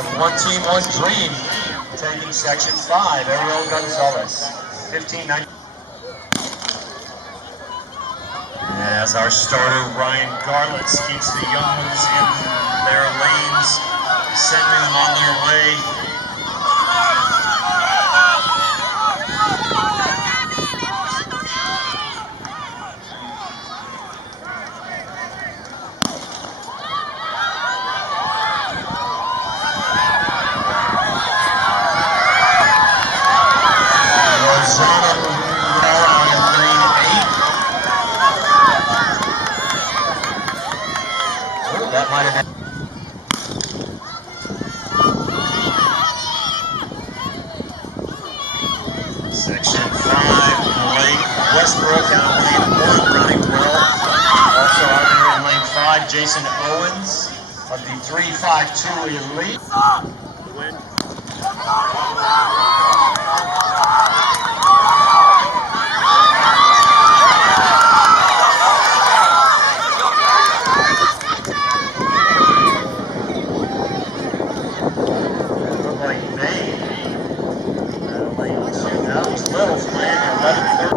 have one team, one dream, taking section 5, Ariel Gonzalez, 15-19. As our starter, Ryan Garlitz, keeps the young ones in their lanes, sending them on their way. That might have been. Section 5, Blake Westbrook out of lane 1, running well. Also out there in lane 5, Jason Owens of the 352 Elite. Win. Little's playing at 11:30.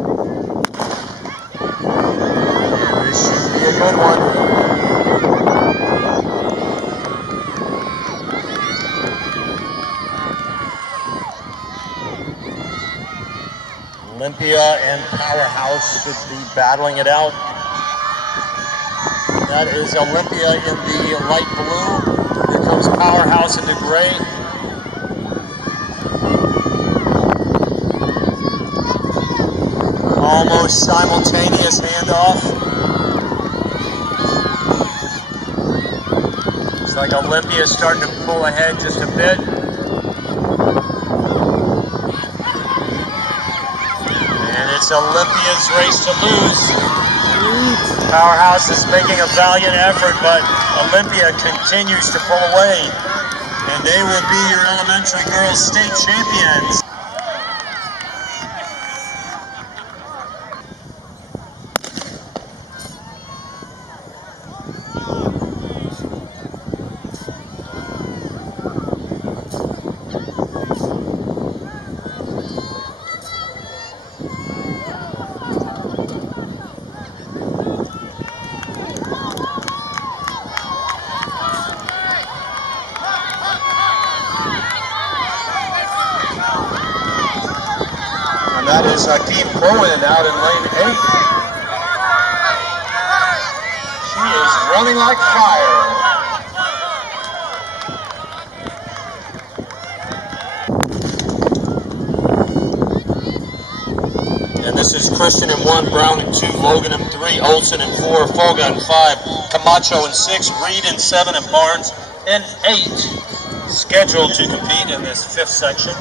And this should be a good one. Olympia and Powerhouse should be battling it out. That is Olympia in the light blue. Here comes Powerhouse in the gray. Almost simultaneous handoff. Looks like Olympia is starting to pull ahead just a bit. And it's Olympia's race to lose. Powerhouse is making a valiant effort, but Olympia continues to pull away. And they will be your elementary girls state champions. That is Hakeem Cohen out in lane 8. She is running like fire. And this is Christian in 1, Brown in 2, Logan in 3, Olsen in 4, Folga in 5, Camacho in 6, Reed in 7, and Barnes in 8. Scheduled to compete in this 5th section.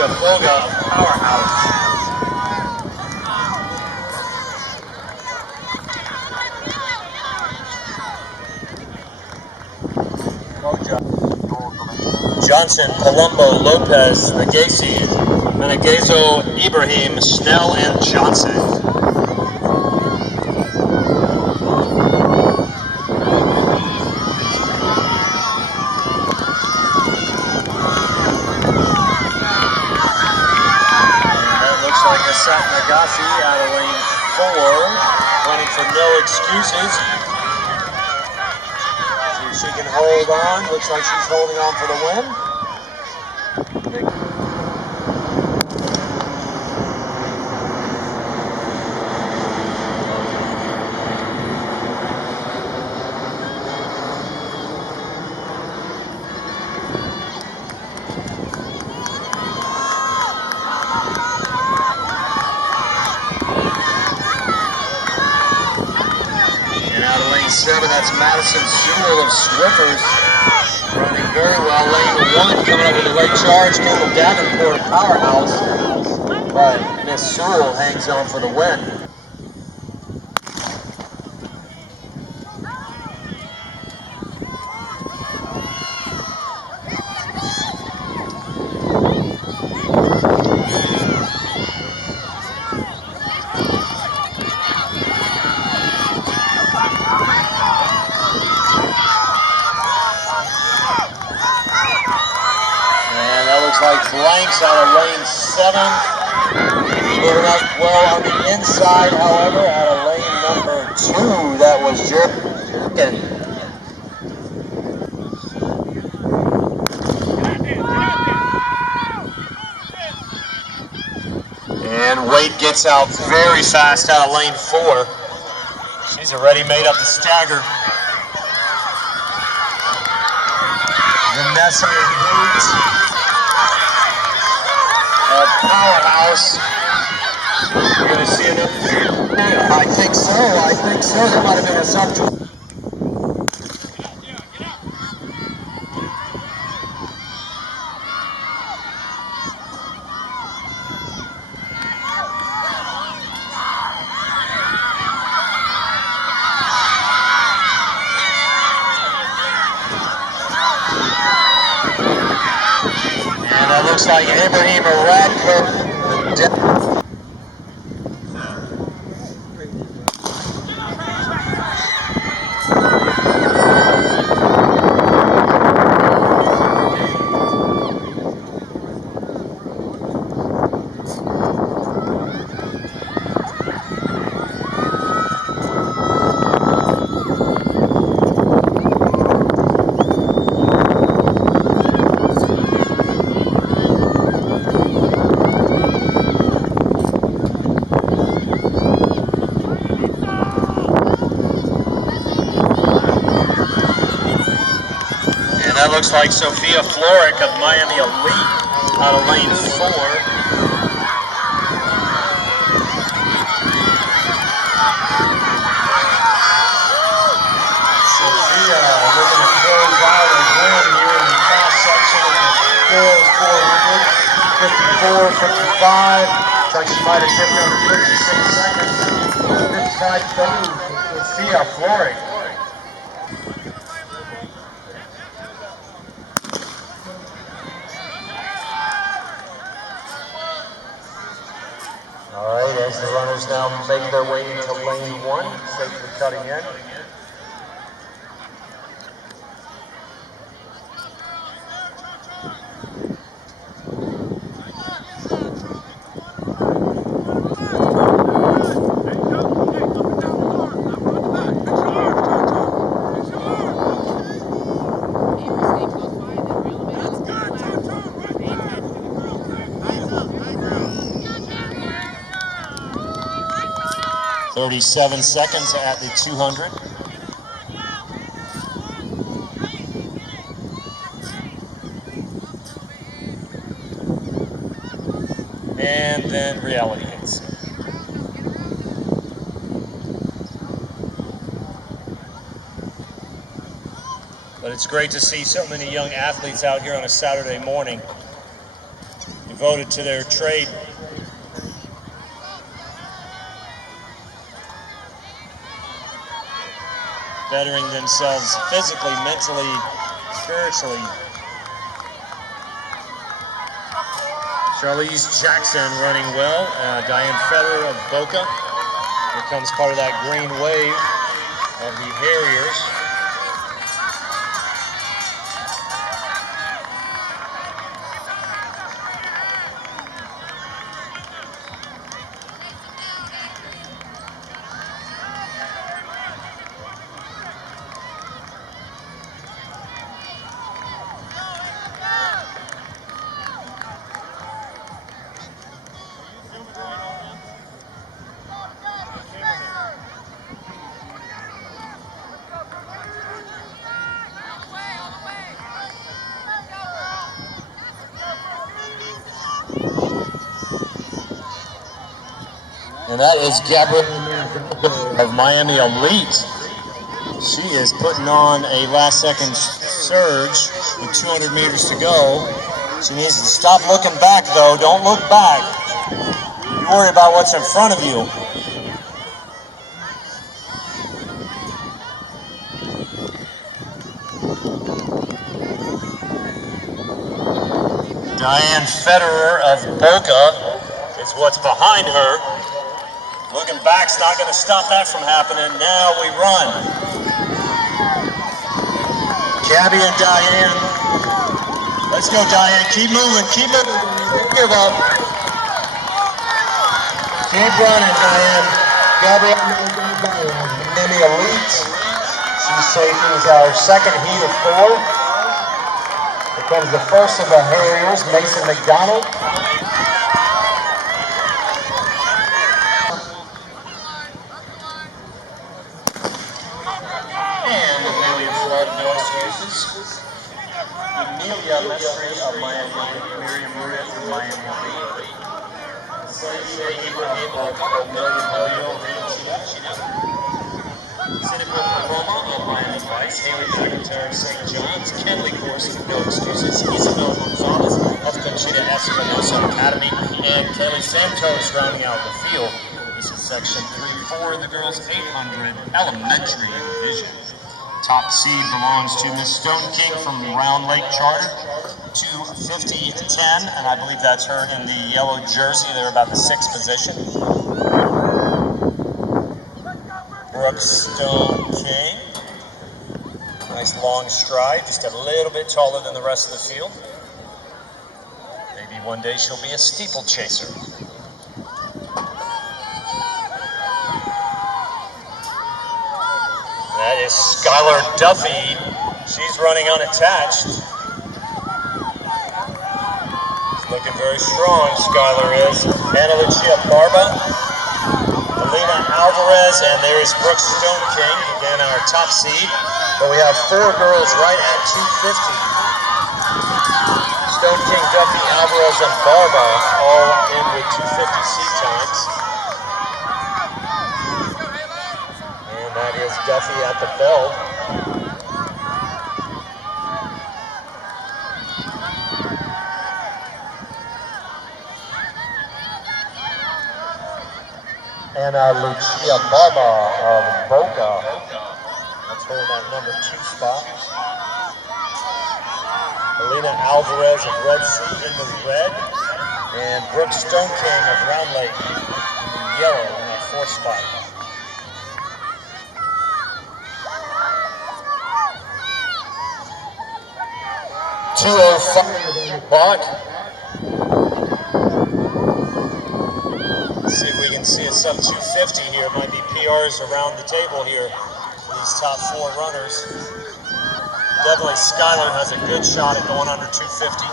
Folga of Powerhouse. Johnson, Palumbo, Lopez, Nagasi, Menegazo, Ibrahim, Snell, and Johnson. Nagasi out of lane 4, running for no excuses. See if she can hold on. Looks like she's holding on for the win. Out of lane 7, that's Madison Sewell of Swiffers, running very well. Lane 1 coming up with the right charge, came from Davenport Powerhouse, but Miss Sewell hangs on for the win. like blanks out of lane 7. Moving up well on the inside, however, out of lane number 2, that was Jerkin. And Wade gets out very fast out of lane 4. She's already made up the stagger. Vanessa is a powerhouse. You're going to see another. I think so. There might have been a subject. And that looks like Ibrahim Radcliffe. '" That looks like Sophia Florik of Miami Elite out of lane 4. Sophia looking to close out a win here in the cross section of the 400, 54, 55. Looks like she might have tipped under 56 seconds. 55-30, Sophia Florik. All right, as the runners now make their way into lane 1, safely cutting in. "37 seconds at the 200. And then reality hits. But it's great to see so many young athletes out here on a Saturday morning devoted to their trade. Bettering themselves physically, mentally, spiritually. Charlize Jackson running well. Diane Federer of Boca becomes part of that green wave of the Harriers. And that is Gabrielle of Miami Elite. She is putting on a last-second surge with 200 meters to go. She needs to stop looking back, though. Don't look back. You worry about what's in front of you. Diane Federer of Boca is what's behind her. Looking back's not going to stop that from happening. Now we run. Gabby and Diane Let's go, Diane. Keep moving. Keep moving. Don't give up. Keep running, Diane. Gabrielle Miami Elite. She's taking our second heat of 4. Here comes the first of the Harriers, Mason McDonald. And the FLYRA Middle School States. Amelia Mestre of Miami, Miriam Murid from Miami. Ibrahim of Cinema Roma of Miami Vice, Haley McIntyre of St. John's, Kenley Corson, no excuses, Isabel Gonzalez of Conchita Espinosa Academy, and Kelly Santos rounding out the field. This is section 3-4 in the girls' 800 elementary division. Top seed belongs to Miss Stone King from Round Lake Charter, 250-10, and I believe that's her in the yellow jersey. They're about the 6th position. Brooke Stone King, nice long stride, just a little bit taller than the rest of the field. Maybe one day she'll be a steeplechaser. That is Skylar Duffy. She's running unattached. She's looking very strong, Skylar is. Ana Lucia Barba, Alina Alvarez, and there is Brooke Stone King, again our top seed. But we have 4 girls right at 250. Stone King, Duffy, Alvarez, and Barba all in with 250 seed times. That is Duffy at the bell. And Lucia Barba of Boca. That's her in that number 2 spot. Alina Alvarez of Red Sea in the red. And Brooke Stone King of Round Lake in the yellow in that 4th spot. 205 clock. Let's see if we can see a sub 250 here. It might be PRs around the table here for these top 4 runners. Definitely Skylar has a good shot at going under 250.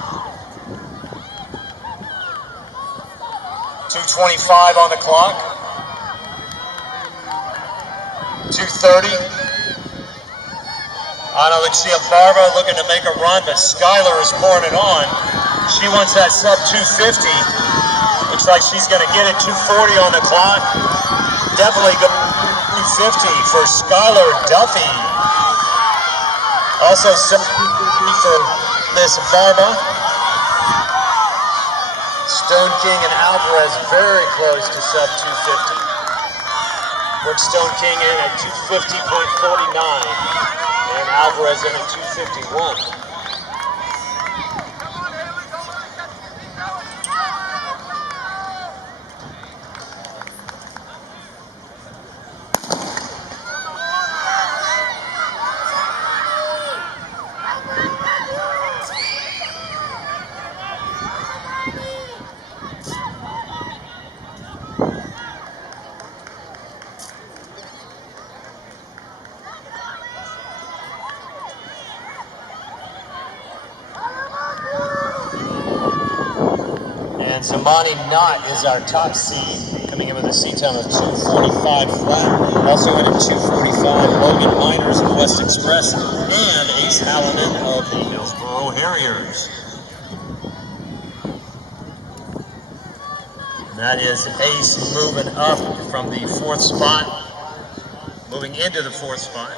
225 on the clock. 230. Ana Lucia Barba looking to make a run, but Skylar is pouring it on. She wants that sub 250. Looks like she's going to get it. 240 on the clock. Definitely go 250 for Skylar Duffy. Also sub 250 for Miss Barba. Stone King and Alvarez very close to sub 250. Brooke Stone King in at 250.49. And Alvarez in at 251. And Zamani Knott is our top seed, coming in with a seed time of 2:45 flat. Also in at 2:45, Logan Miners of West Express, and Ace Hallinan of the Hillsboro Harriers. And that is Ace moving up from the 4th spot, moving into the 4th spot.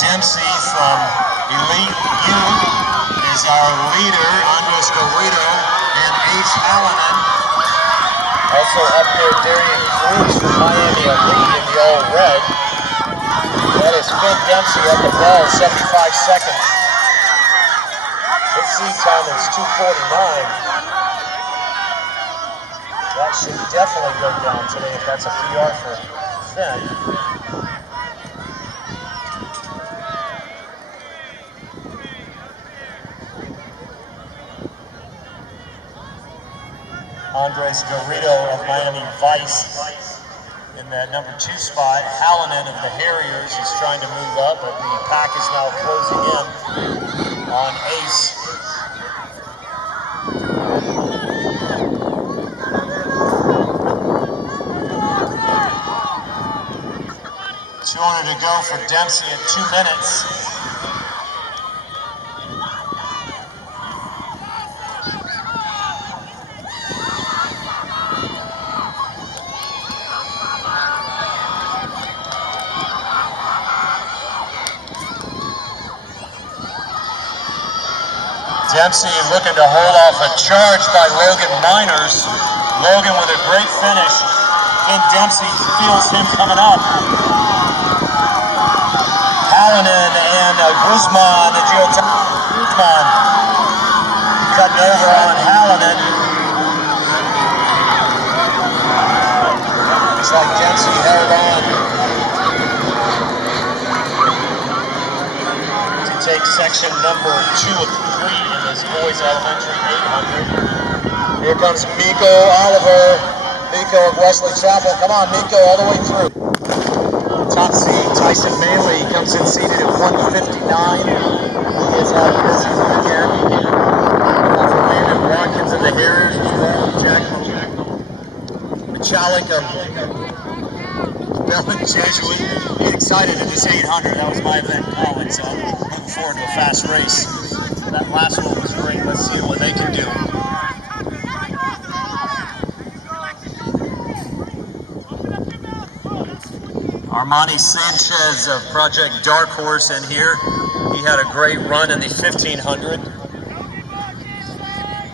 Dempsey from Elite U is our leader, Andres Garrido and Ace Hallinan. Also up there, Darian Cruz from Miami Elite in the all red. That is Finn Dempsey at the bell, 75 seconds. His seed time is 2:49. That should definitely go down today if that's a PR for Finn. Andres Garrido of Miami Vice in that number 2 spot. Hallinan of the Harriers is trying to move up, but the pack is now closing in on Ace. To go for Dempsey at 2 minutes. Dempsey looking to hold off a charge by Logan Miners. Logan with a great finish. And Dempsey feels him coming up. Hallinan and Guzman, Guzman cutting over on Hallinan. Looks like Dempsey held on to take section number 2 of 3 in this boys elementary 800. Here comes Miko Oliver. Miko of Wesley Chapel. Come on, Miko, all the way through. Top seed, Tyson Manley, comes in seated at 159. He has had a busy weekend. For Landon Watkins and the Harriers as well. Jack Michalik of Bellman Jesuit. He's excited at this 800. That was my event in college, so I'm looking forward to a fast race. That last one was great. Let's see what they can do. Armani Sanchez of Project Dark Horse in here. He had a great run in the 1500.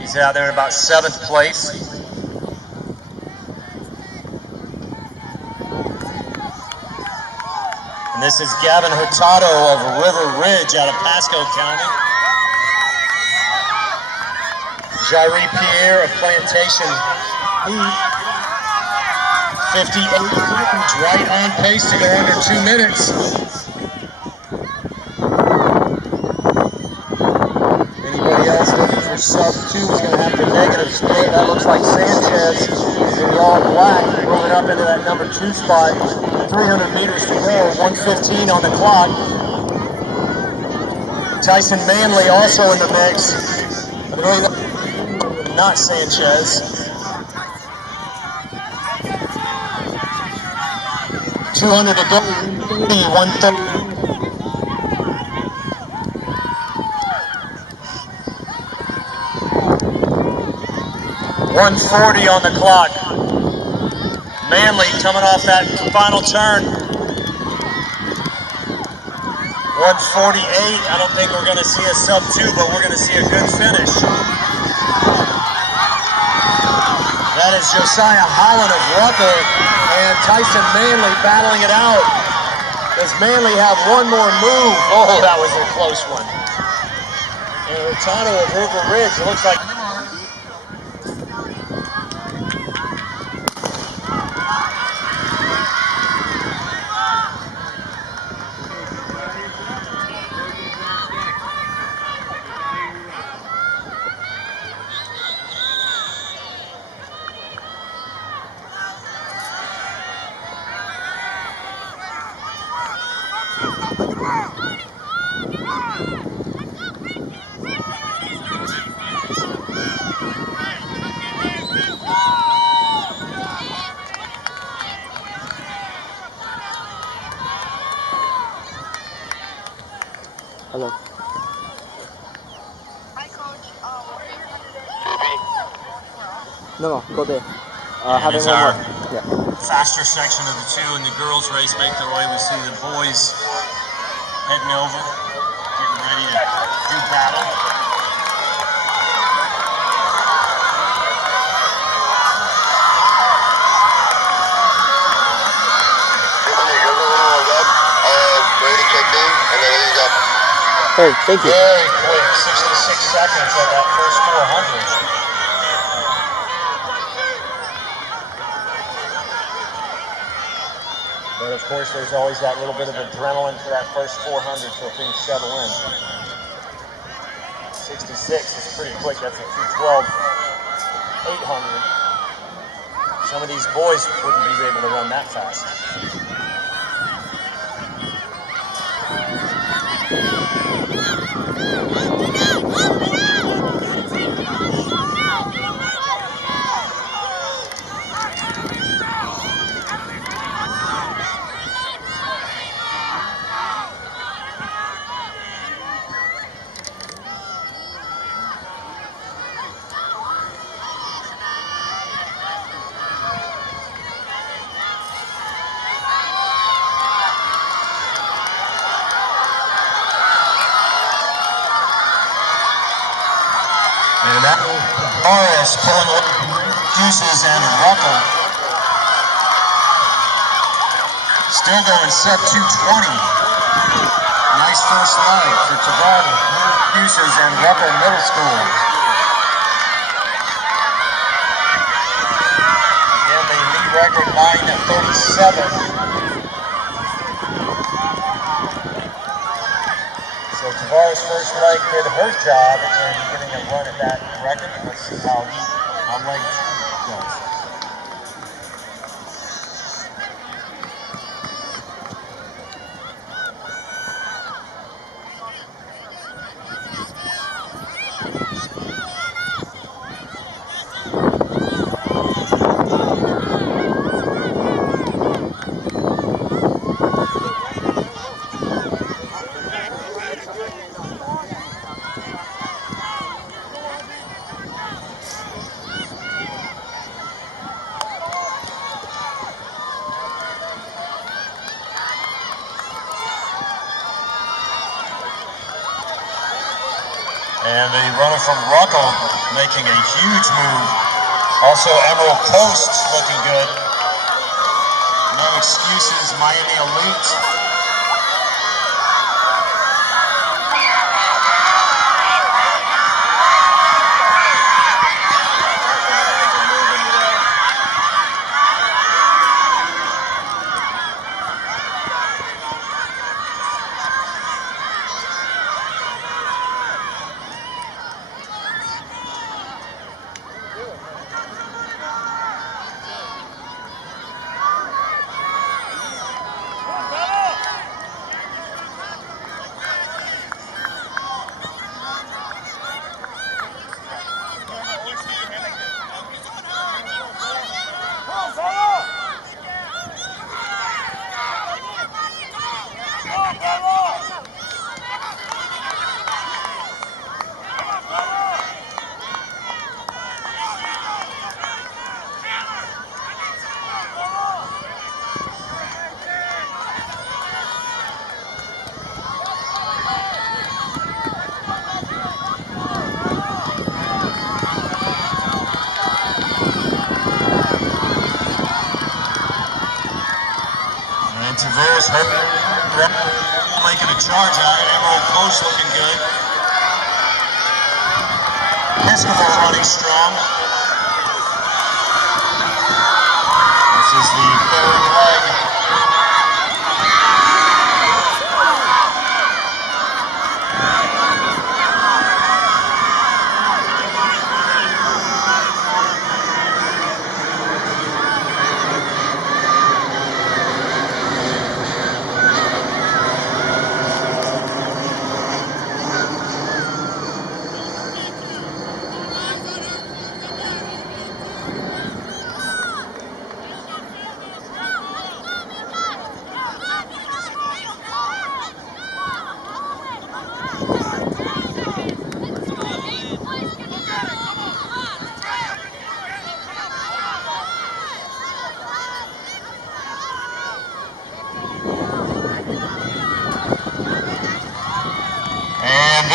He's out there in about 7th place. And this is Gavin Hurtado of River Ridge out of Pasco County. Jairi Pierre of Plantation. 58 seconds, right on pace to go under 2 minutes. Anybody else looking for sub 2 is going to have to negative split. That looks like Sanchez in the all black, moving up into that number 2 spot. 300 meters to go, 1:15 on the clock. Tyson Manley also in the mix. I believe not Sanchez. 200 to go, 130. 140 on the clock. Manley coming off that final turn. 148. I don't think we're going to see a sub 2, but we're going to see a good finish. That is Josiah Holland of Rucker and Tyson Manley battling it out. Does Manley have one more move? Oh, that was a close one. And Hurtado of River Ridge, it looks like. Hello. Hi, Coach. No, go there. Here's our Yeah. faster section of the 2 in the girls' race make their way. We see the boys heading over, getting ready to do battle. Hey, thank you. Very quick, 66 seconds of that first 400. of course, there's always that little bit of adrenaline for that first 400 till things settle in. 66 is pretty quick. That's a 2:12, 800. Some of these boys wouldn't be able to run that fast. And that Morris pulling juices and Ruckle. Still going sub 220. Nice first leg for Tavares, Juices and Ruckle Middle School. Again, the lead record 9:37. So Tavares' first leg did her job in getting a run at that record. Let's see how leg 2 goes. And the runner from Ruckle making a huge move. Also, Emerald Coast looking good. No excuses, Miami Elite. Tavares making a charge out. Emerald Coast looking good. Piscoville running strong. This is the third leg.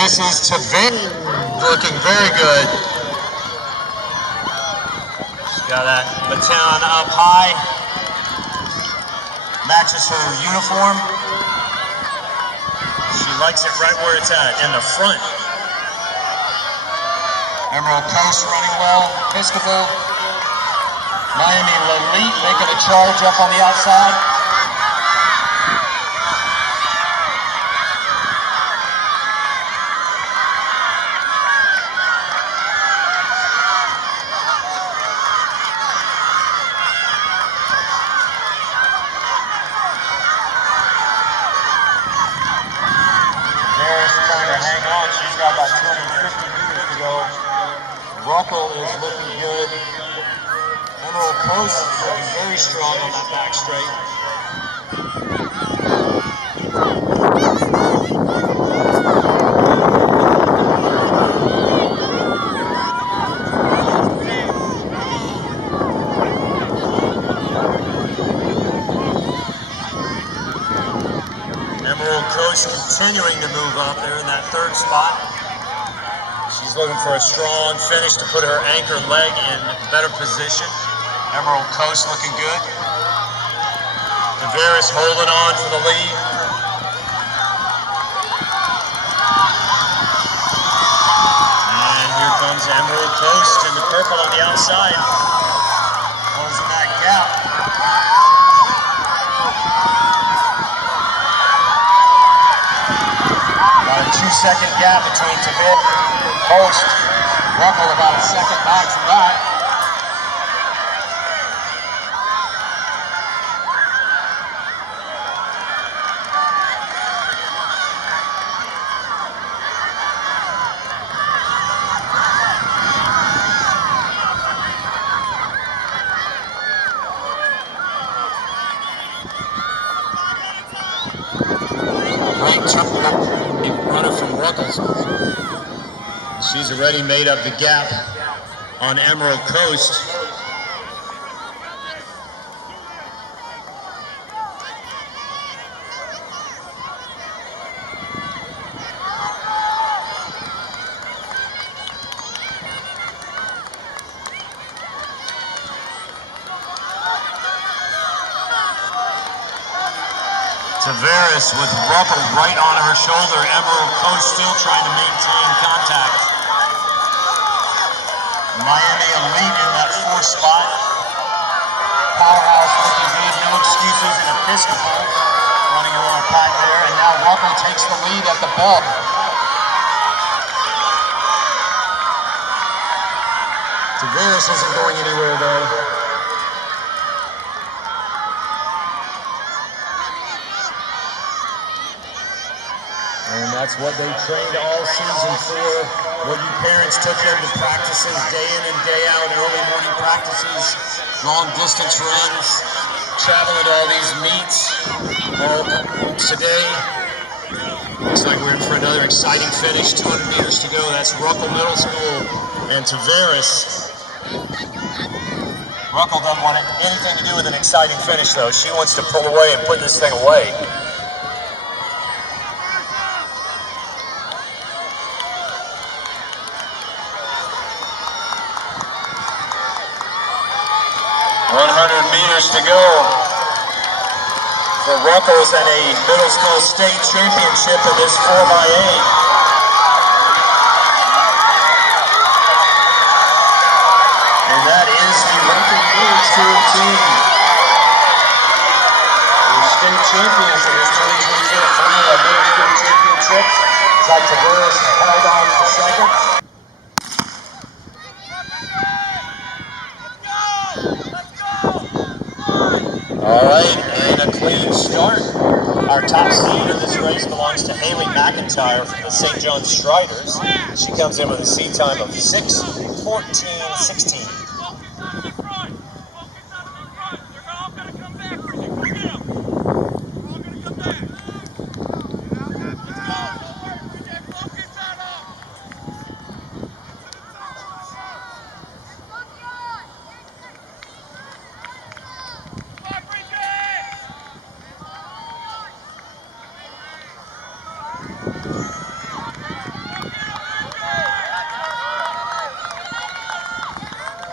This is Tavares looking very good. She's got that baton up high. Matches her uniform. She likes it right where it's at, in the front. Emerald Coast running well. Piscoville. Miami Elite making a charge up on the outside. Ruckel is looking good. Emerald Coast is looking very strong on that back straight. Emerald Coast continuing to move up there in that third spot. She's looking for a strong finish to put her anchor leg in better position. Emerald Coast looking good. Tavares holding on for the lead. And here comes Emerald Coast in the purple on the outside. Closing that gap. About a 2-second gap between Tavares and Coast. Ruckel about a second back from that. Runner from Ruckel. She's already made up the gap on Emerald Coast. Tavares with Ruckel right on her shoulder. Emerald Coast still trying to maintain contact. Miami Elite in that fourth spot. Powerhouse looking good, no excuses, and Episcopal running a little pack there. And now Ruckel takes the lead at the bell. Tavares isn't going anywhere though. And that's what they trained all season for. What you parents took them to practices day in and day out, early morning practices, long distance runs, traveling to all these meets. Well, today, looks like we're in for another exciting finish. 200 meters to go. That's Ruckel Middle School and Tavares. Ruckel doesn't want anything to do with an exciting finish though. She wants to pull away and put this thing away. To go for Ruckels and a middle school state championship of this 4x8. And that is the Ruckel Middle School team. The state champions of this 2024 FLYRA Middle School Championship. Zach Tavares held on for second. All right, and a clean start. Our top seed in this race belongs to Haley McIntyre from the St. John's Striders. She comes in with a seed time of 6:14.16.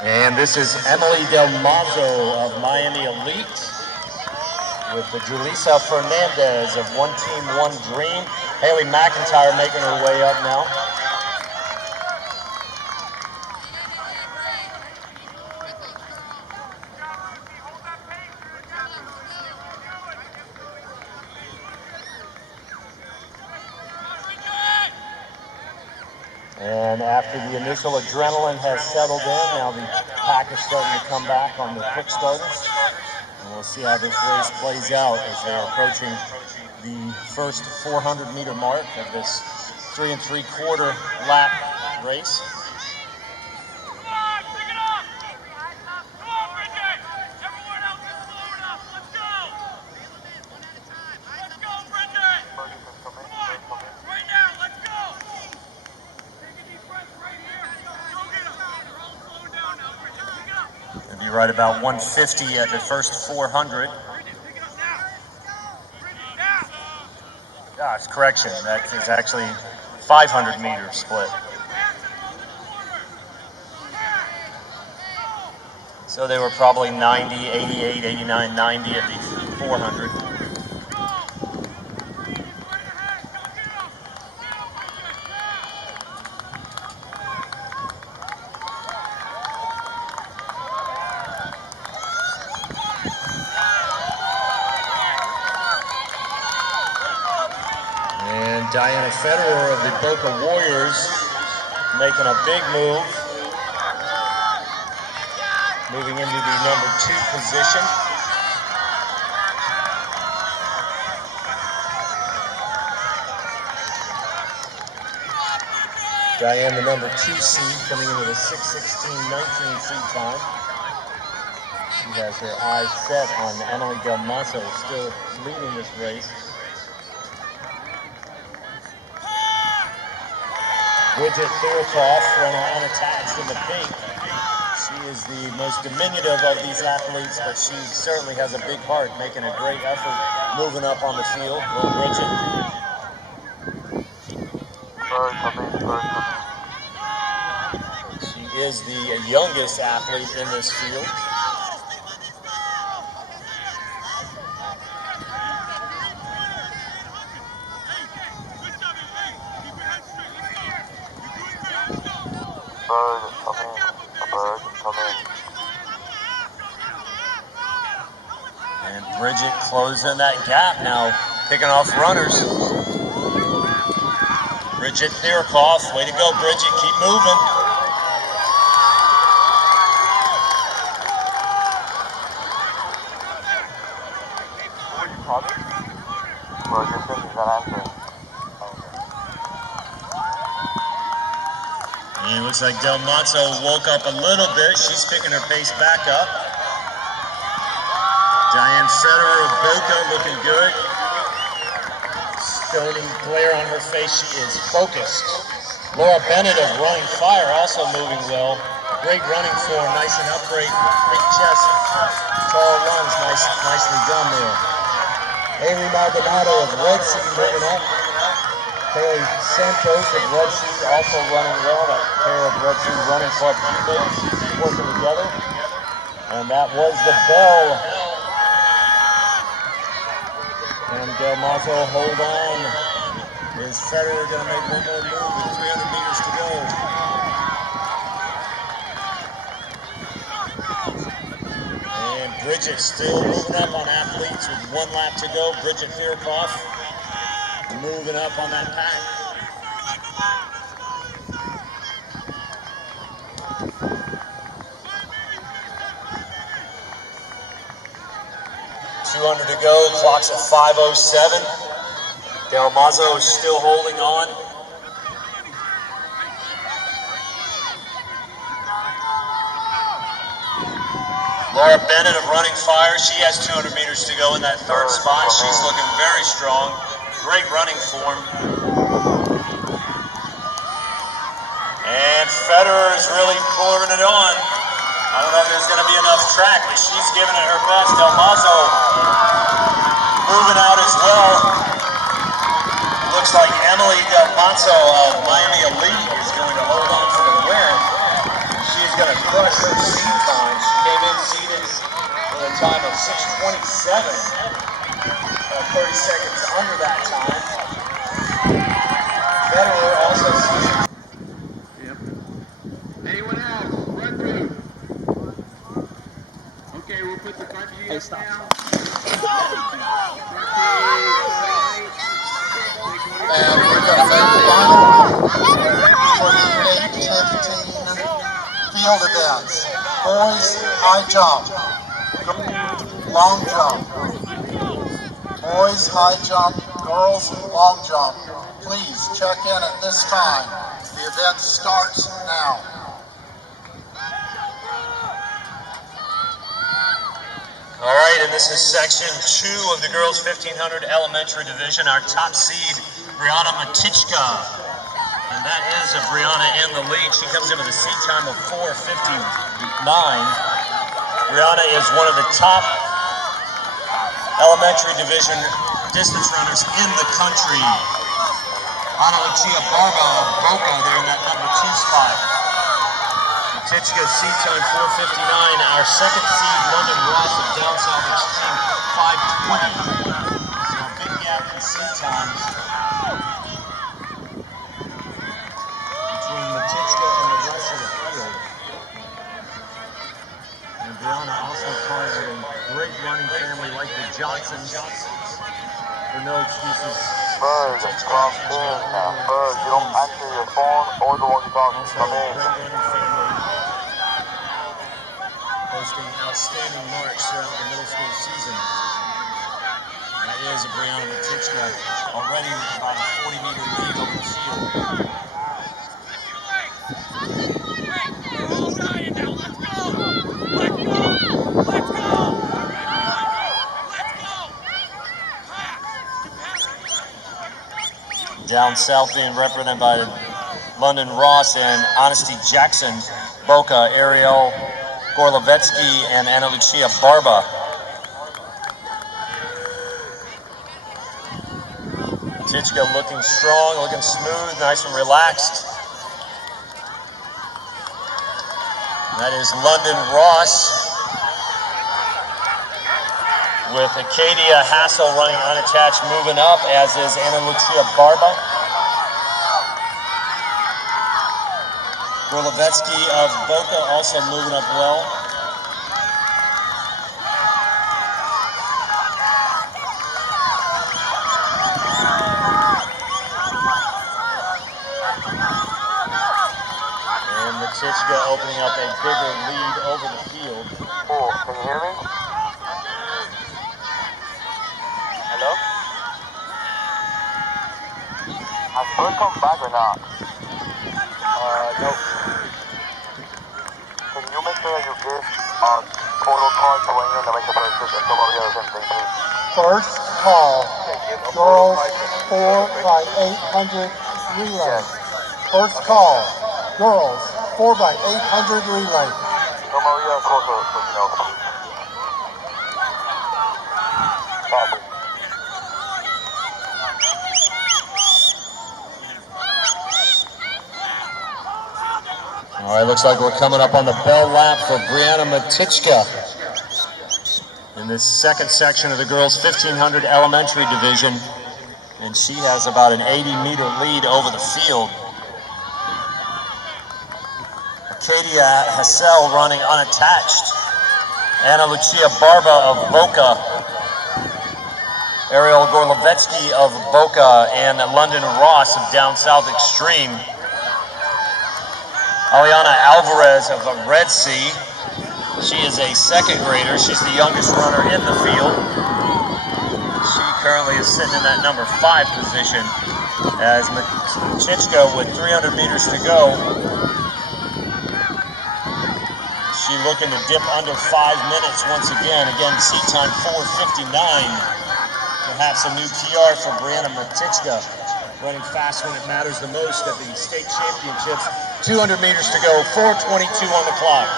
And this is Emily Del Mazo of Miami Elite with the Julissa Fernandez of One Team One Dream. Haley McIntyre making her way up now. And after the initial adrenaline has settled in, now the pack is starting to come back on the quick starters. And we'll see how this race plays out as they're approaching the first 400-meter mark of this 3 3/4 lap race. right about 150 at the first 400. Gosh, correction, that is actually 500 meter split. So they were probably 90, 88, 89, 90 at the 400. And Diana Federer of the Boca Warriors making a big move. Moving into the number 2 position. Diane, the number 2 seed, coming in with a 6:16.19 seed time. She has her eyes set on Emily Del Mazo, still leading this race. Bridget Thurkoff running unattached in the pink. She is the most diminutive of these athletes, but she certainly has a big heart, making a great effort moving up on the field. Little Bridget. She is the youngest athlete in this field. And Bridget closing that gap now, picking off runners. Bridget Thurkoff, way to go, Bridget, keep moving. And it looks like Del Mazo woke up a little bit. She's picking her pace back up. Diane Federer of Boca looking good. Stony glare on her face. She is focused. Laura Bennett of Running Fire also moving well. Great running form, nice and upright. Big chest, tall lungs, nicely done there. Haley Maldonado of Red Sea moving up. Haley Santos of Red Sea also running well. That pair of Red Sea Running Club teammates working together. And that was the bell. And Del Mazo, hold on. Is Federer going to make one more move with 300 meters to go? And Bridget still moving up on athletes with 1 lap to go. Bridget Thurkoff moving up on that pack. $200 to go, clock's at 5:07. Del Mazo is still holding on. Laura Bennett of Running Fire, she has 200 meters to go in that 3rd spot. She's looking very strong. Great running form. And Federer is really pouring it on. I don't know if there's going to be enough track, but she's giving it her best. Del Mazo moving out as well. Looks like Emily Del Mazo of Miami Elite is going to hold on for the win. She's going to crush her seed time. She came in seated with a time of 6:27. 30 seconds under that time. Federer also sees. Yep. Anyone else? Run through. Okay, we'll put the 5G up now. And we're going to make the final for the 8-10 field events. Boys, high jump. Long jump. Boys, high jump. Girls, long jump. Please check in at this time. The event starts now. All right, and this is section 2 of the girls 1500 elementary division. Our top seed, Brianna Matichka. And that is Brianna in the lead. She comes in with a seed time of 4:59. Brianna is one of the top elementary division distance runners in the country. Ana Lucia Barba of Boca there in that number 2 spot. Matichka seed time 4:59. Our second seed, London Ross of Down South Extreme, 5:20. So a big gap in seed times between Matichka and the rest of the field. And Brianna also part of a great running family like the Johnsons. For no excuses. Bird, come in now. Bird, you don't answer your phone or the walkie-talkie. Also, Come a in. great running family. Posting outstanding marks throughout the middle school season. That is a Brianna Matichka already with about a 40-meter lead over the field. Down south being represented by London Ross and Honesty Jackson, Boca, Ariel Gorlovetsky, and Ana Lucia Barba. Matichka looking strong, looking smooth, nice and relaxed. That is London Ross with Acadia Hassel running unattached, moving up, as is Ana Lucia Barba. Gorlovetsky of Boca also moving up well. And Matichka opening up a bigger lead over the field. Oh, can you hear me? Hello? Has Bird come back or not? No. Can you make sure that you give total card to anyone that makes a purchase and nobody else anything, please? First call, girls 4x800 relay. First call, girls 4x800 relay. Nobody else also, so you know. Copy. All right, looks like we're coming up on the bell lap for Brianna Matichka in this second section of the girls' 1500 elementary division, and she has about an 80-meter lead over the field. Acadia Hassel running unattached. Ana Lucia Barba of Boca, Ariel Gorlovetsky of Boca, and London Ross of Down South Extreme. Aliana Alvarez of Red Sea. She is a second grader. She's the youngest runner in the field. She currently is sitting in that number 5 position as Matichka with 300 meters to go. She looking to dip under 5 minutes once again. Again, seat time 4:59. Perhaps a new PR for Brianna Matichka. Running fast when it matters the most at the state championships. 200 meters to go, 4:22 on the clock.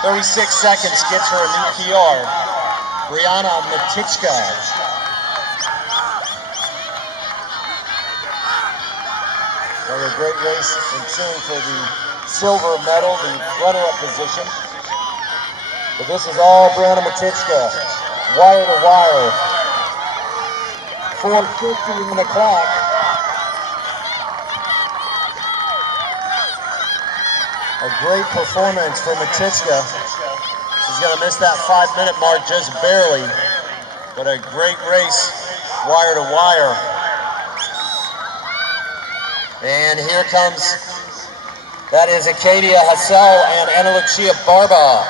36 seconds gets her a new PR. Brianna Matichka. What a great race ensuing for the silver medal, the runner-up position. But this is all Brianna Matichka. Wire to wire. 4:50 on the clock. A great performance for Matichka. She's going to miss that 5-minute mark just barely, but a great race, wire to wire. And here comes, that is Acadia Hassel and Ana Lucia Barba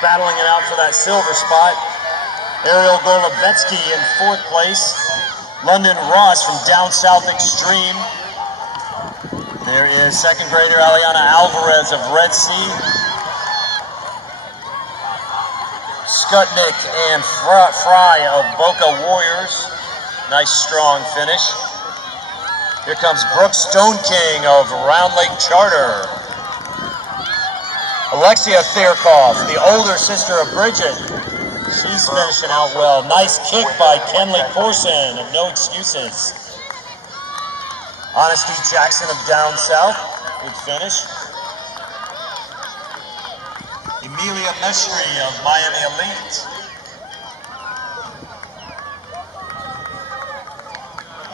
battling it out for that silver spot. Ariel Gorlovetsky in 4th place. London Ross from Down South Extreme. There is second grader Aliana Alvarez of Red Sea. Skutnik and Fry of Boca Warriors. Nice strong finish. Here comes Brooke Stone King of Round Lake Charter. Alexia Thierkoff, the older sister of Bridget. She's finishing out well. Nice kick by Kenley Corson of No Excuses. Honesty Jackson of Down South, good finish. Emilia Mestri of Miami Elite.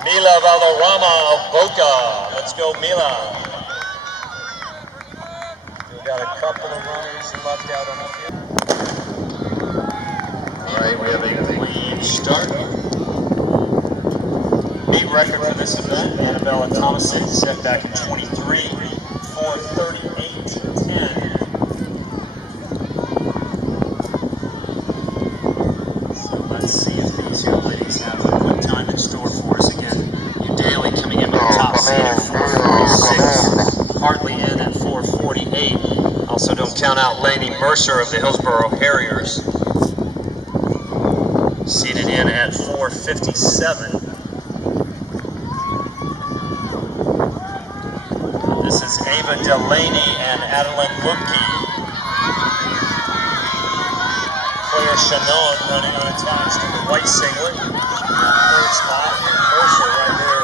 Mila Valderrama of Boca. Let's go, Mila. We've got a couple of runners left out on the field. All right, we have a clean start. Meet record for this event, Annabella Thomason, set back in 23, 4:38:10. So let's see if these young ladies have a good time in store for us again. Daly coming in with the top seed at 4:46. Hartley in at 4:48. Also don't count out Lainey Mercer of the Hillsborough Harriers. Seated in at 4:57. This is Ava Delaney and Adeline Lupke. Claire Chanon running unattached in the white singlet. Third spot. Mercer right there.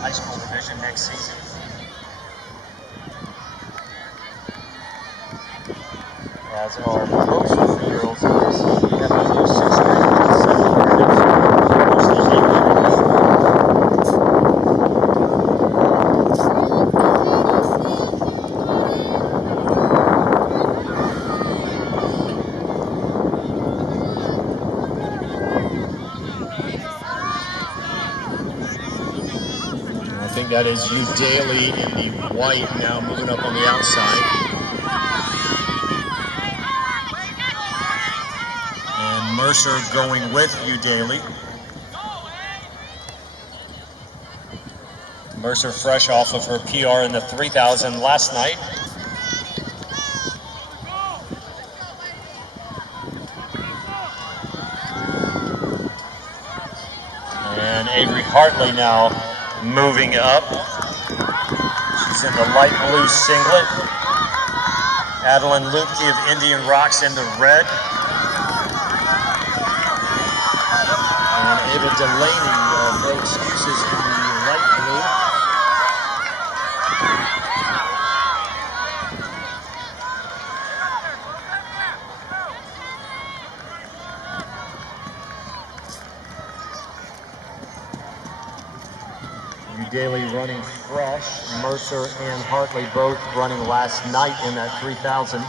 High school division next season. As are most of the girls in this season. We have either 6th grade or 7th grade. Most of the I think that is you Daly in the white now moving up on the outside. And Mercer going with you Daly. Mercer fresh off of her PR in the 3000 last night. And Avery Hartley now moving up. She's in the light blue singlet. Adeline Lupke of Indian Rocks in the red. And Ava Delaney of No Excuses in the light blue. Daly running fresh. Mercer and Hartley both running last night in that 3000.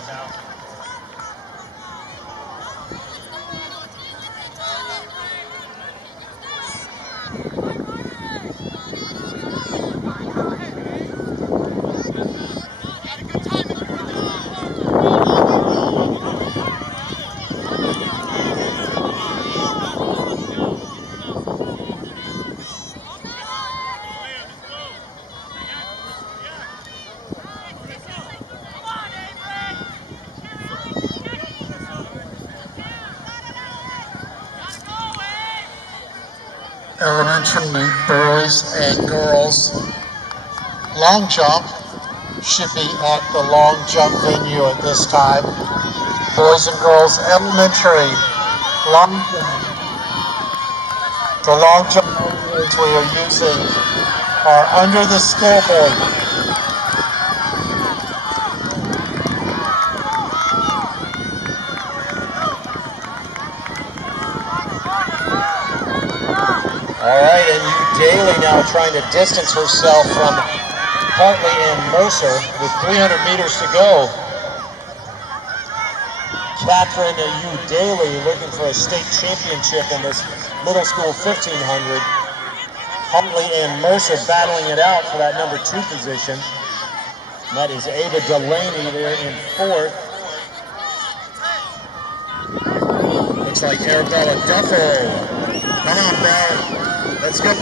Elementary boys and girls long jump should be at the long jump venue at this time. Boys and girls elementary long jump. The long jump words we are using are under the scoreboard. All right, and Daly now trying to distance herself from Hartley and Mercer with 300 meters to go. Catherine Daly looking for a state championship in this middle school 1500. Hartley and Mercer battling it out for that number 2 position. And that is Ava Delaney there in 4th. Looks like Arabella Duffel. Come on, Barry. Let's go.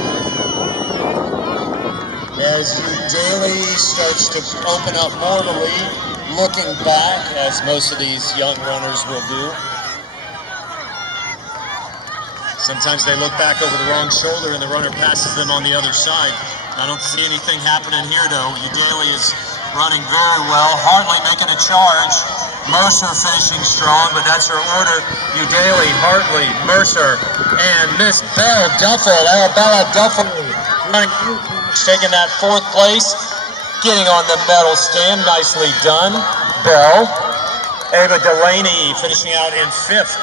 As Daly starts to open up more the lead, looking back, as most of these young runners will do. Sometimes they look back over the wrong shoulder and the runner passes them on the other side. I don't see anything happening here though. Udaley is running very well. Hartley making a charge. Mercer finishing strong, but that's her order. Udaley, Hartley, Mercer, and Miss Belle Duffel, Arabella Duffel, running, taking that 4th place, getting on the medal stand. Nicely done, Belle. Ava Delaney finishing out in 5th.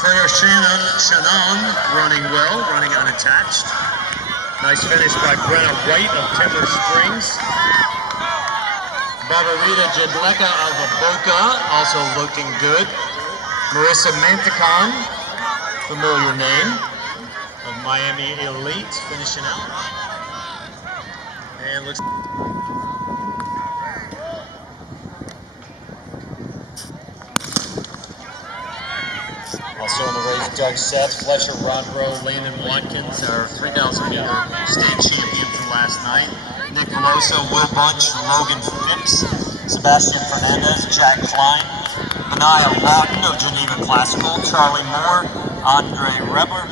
Claire Shannon running well, running unattached. Nice finish by Brenna White of Timber Springs. Barbarita Jedlecka of Boca, also looking good. Marissa Manticon, familiar name, of Miami Elite, finishing out. And looks... Also in the race, Doug Seth, Fletcher Rodbro, Landon Watkins, our 3,000 meter state champion from last night. Nick Veloso, Will Bunch, Logan Phipps, Sebastian Fernandez, Jack Klein, Benaya Lawton of Geneva Classical, Charlie Moore, Andre Rebler,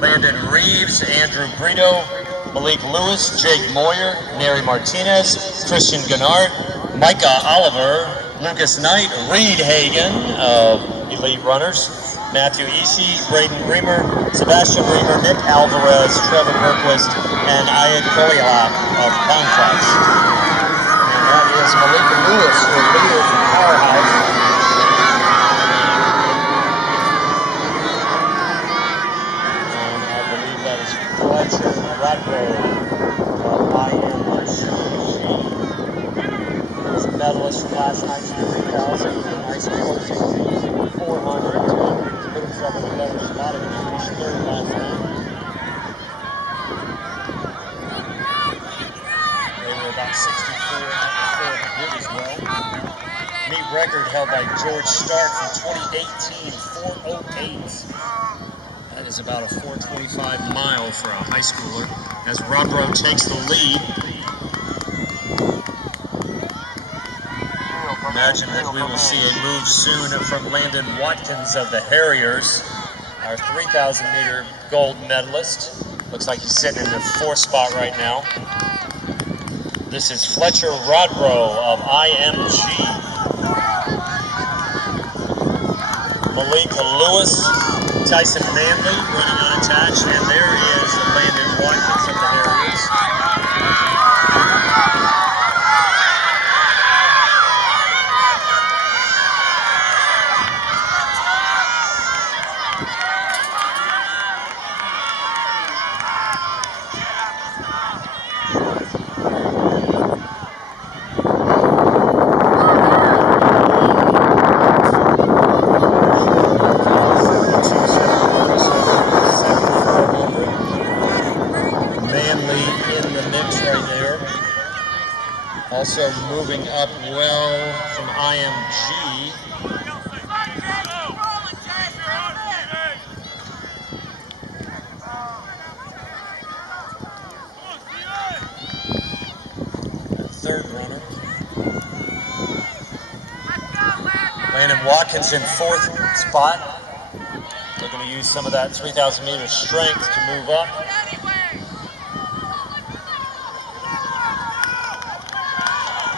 Landon Reeves, Andrew Brito, Malik Lewis, Jake Moyer, Neri Martinez, Christian Gennard, Micah Oliver, Lucas Knight, Reed Hagen of Elite Runners, Matthew Easy, Braden Reamer, Sebastian Reamer, Nick Alvarez, Trevor Berquist, and Ayad Kolia of Contracts. And that is Malika Lewis, her leader from Powerhouse. And I believe that is Fletcher Rodbro of IMG. Was a medalist from last night's 3,000. Nice closing 400. Put himself in a better spot and finished 3rd last night. They were about 64 at the 400 as well. Meet record held by George Stark from 2018, 4:08. That is about a 4:25 mile for a high schooler. As Rodbro takes the lead. Imagine that we will see a move soon from Landon Watkins of the Harriers, our 3,000 meter gold medalist. Looks like he's sitting in the 4th spot right now. This is Fletcher Rodbro of IMG. Malika Lewis, Tyson Manley running unattached, and there is Landon Watkins of the Harriers. Also moving up well from IMG. Third runner. Landon Watkins in 4th spot. They're going to use some of that 3,000 meter strength to move up.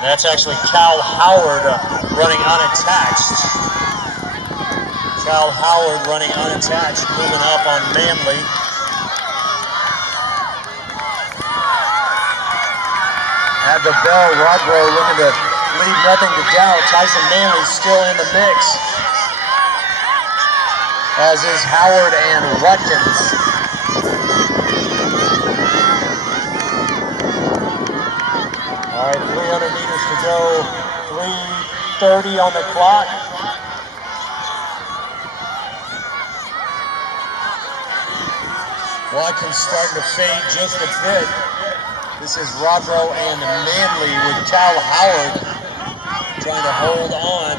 That's actually Cal Howard running unattached. Cal Howard running unattached, moving up on Manley. At the bell, Rodbro looking to leave nothing to doubt. Tyson Manley still in the mix, as is Howard and Watkins. All right, 300 meters to go, 3:30 on the clock. Watkins starting to fade just a bit. This is Rodbro and Manley with Cal Howard trying to hold on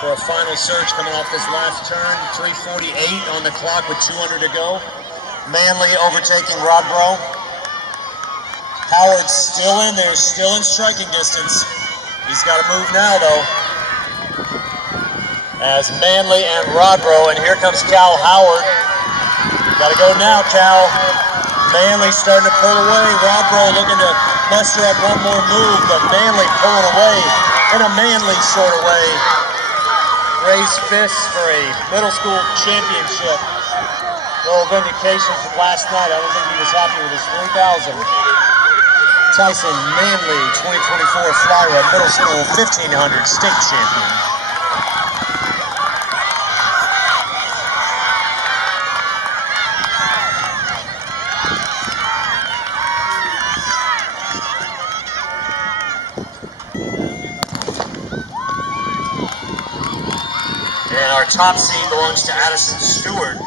for a final surge coming off this last turn. 3:48 on the clock with 200 to go. Manley overtaking Rodbro. Howard's still in there, still in striking distance. He's got to move now, though. as Manley and Rodbro, and here comes Cal Howard. Gotta go now, Cal. Manley starting to pull away. Rodbro looking to muster up one more move, but Manley pulling away in a Manley sort of way. Raised fists for a middle school championship. Little vindication from last night. I don't think he was happy with his 3,000. Tyson Manley, 2024 FLYRA Middle School 1500 state champion. And our top seed belongs to Addison Stewart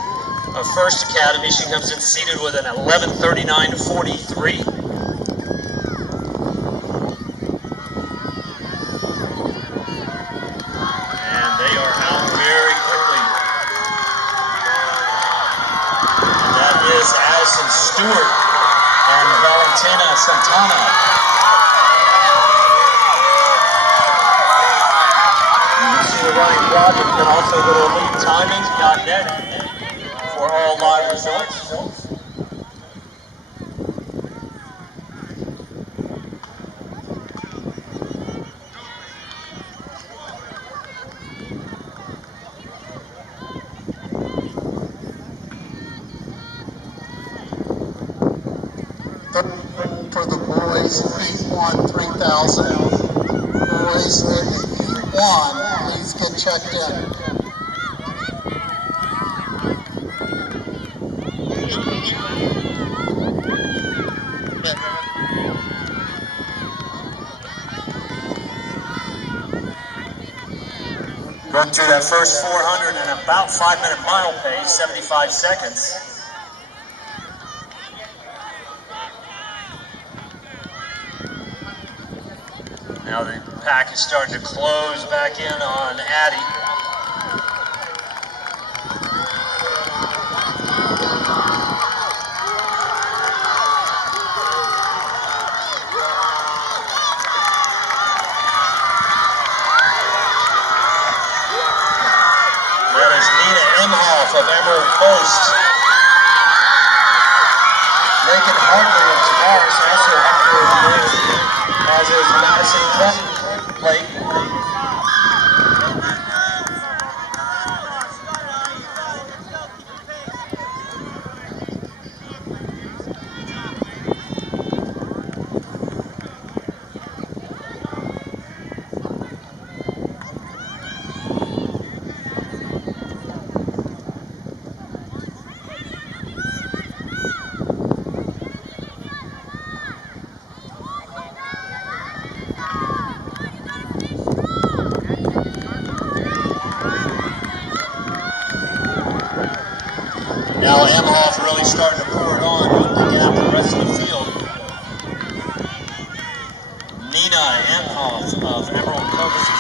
of First Academy. She comes in seated with an 11:39.43. And they are out very quickly. And that is Addison Stewart and Valentina Santana. The running project can also go to elitetimings.net for all live results. For the boys, Heat 1, 3,000. Boys in Heat 1, please get checked in. Run through that first 400 in about 5-minute mile pace, 75 seconds. Now the pack is starting to close back in on Addie. That is Nina Emhoff of Emerald Coast. Lakin Hartley of Tavares also up for the race, as is Madison Clayton. Now Emhoff really starting to pour it on, the gap the rest of the field. Nina Emhoff of Emerald Coast.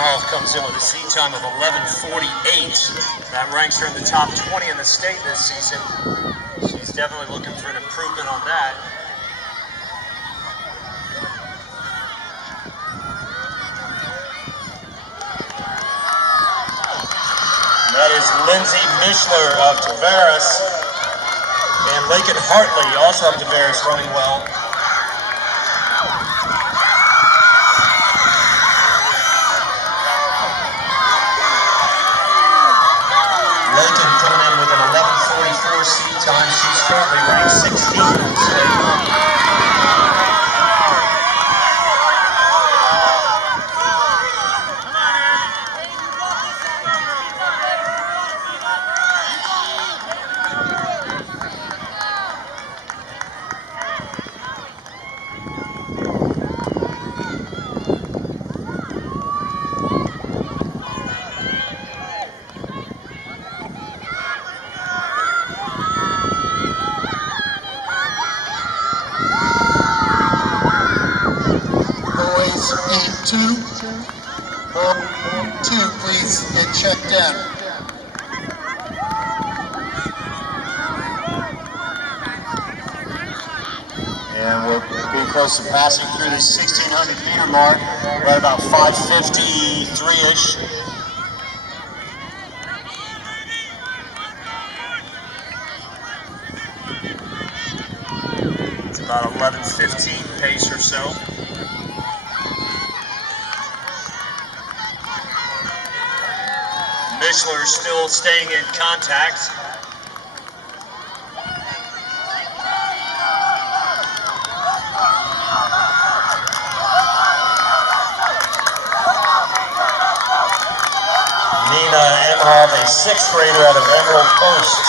Emhoff comes in with a seat time of 11:48. That ranks her in the top 20 in the state this season. She's definitely looking for an improvement on that. That is Lindsay Mishler of Tavares. And Lakin Hartley, also of Tavares, running well. Lakin coming in with an 11:44 seat time. She's currently ranked 16th in the state. Boys, 8-2. 2, please get checked in. And we're getting close to passing through the 1,600 meter mark, right about 5:53-ish. It's about 11:15 pace or so. Mishler still staying in contact. Nina Emhoff, a 6th grader out of Emerald Coast.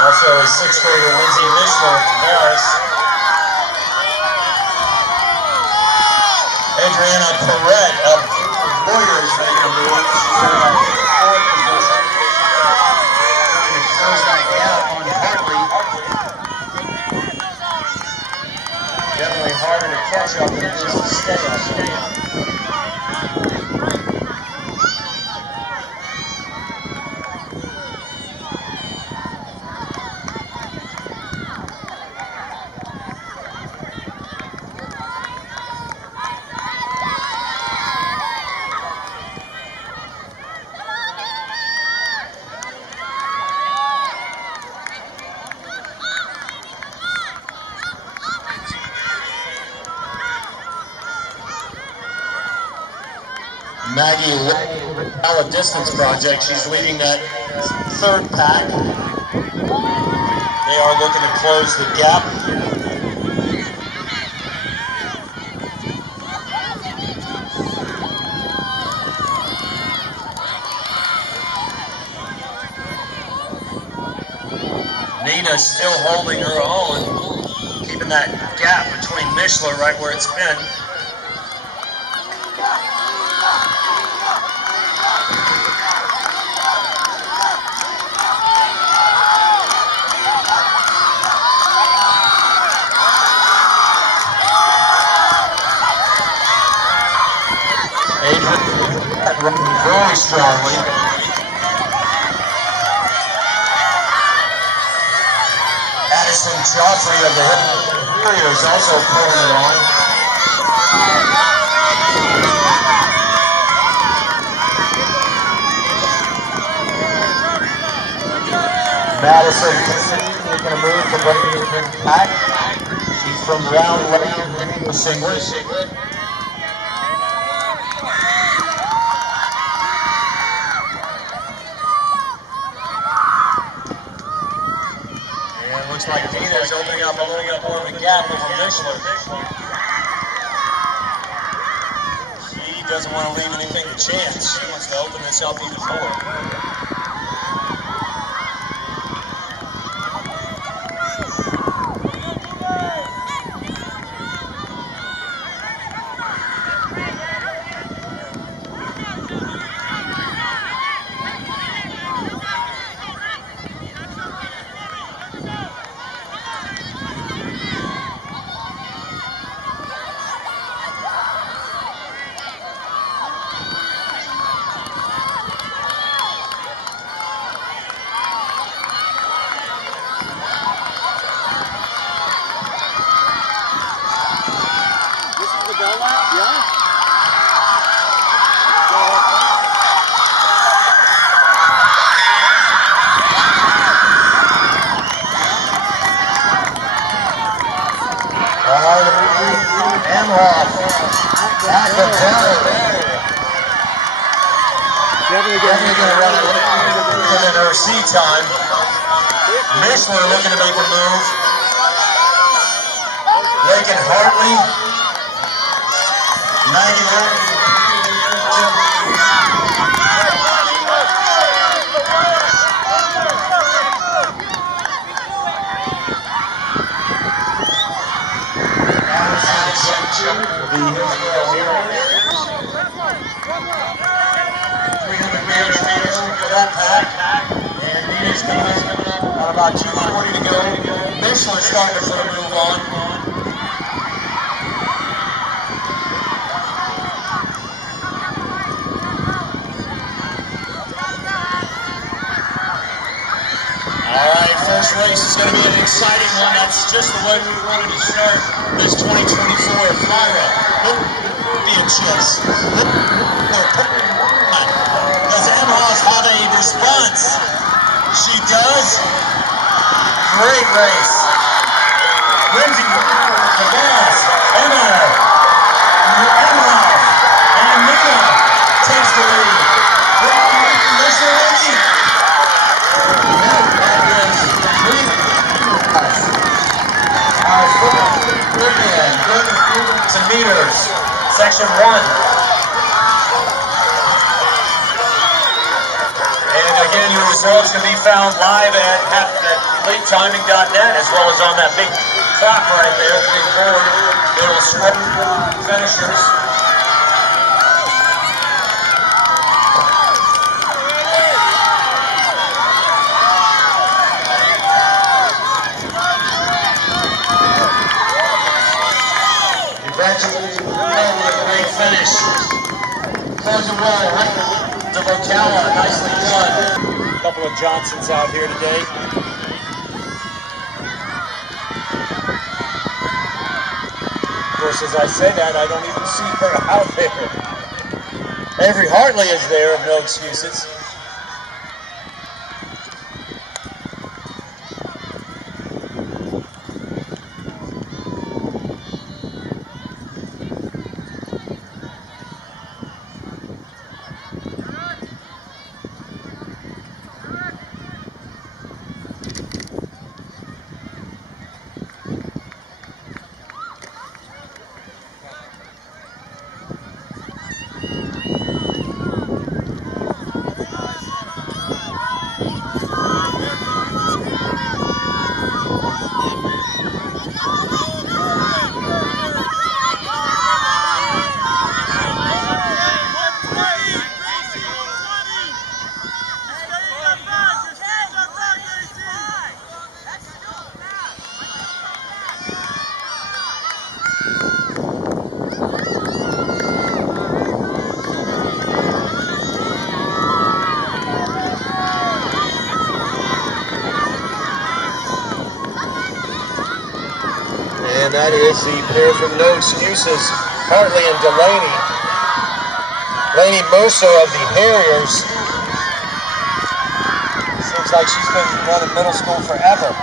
Also a 6th grader, Lindsay Mishler of Tavares. Adriana Perret of Warriors making a move. She's in about 4th position. Trying to close that gap on Hartley. Definitely harder to catch up than it is to stay up. Maggie Little Distance Project, she's leading that 3rd pack. They are looking to close the gap. Nina still holding her own, keeping that gap between Mishler right where it's been. Running very strongly. Addison Joffrey of the Warriors also pulling it on. Madison making a move to bring it back. She's from round 11 in singlers. Looks like Dina's opening up more of a gap over Mishler. She doesn't want to leave anything to chance. She wants to open this up even more. At the barrier. Definitely gonna run a little in her seat time. Mishler looking to make a move. Lakin Hartley. Maggie. About 2:40 to go. Mishler's starting to put a move on. All right, first race is going to be an exciting one. That's just the way we wanted to start this 2024 FLYRA Championships. Does Emhoff have a response? She does. Great race. Lindsay, the boss, Emma, and Mia takes the lead. Mr. Lindsay. Our to meters, section 1. And again, your results can be found live at leadtiming.net as well as on that big clock right there, big board. It'll score finishers. Congratulations with a great finish. Close the roll, right? To Ocala, nicely done. A couple of Johnsons out here today. Of course, as I say that, I don't even see her out there. Avery Hartley is there, no excuses. And that is the pair from No Excuses, Hartley and Delaney. Lainey Mercer of the Harriers. Seems like she's been running middle school forever.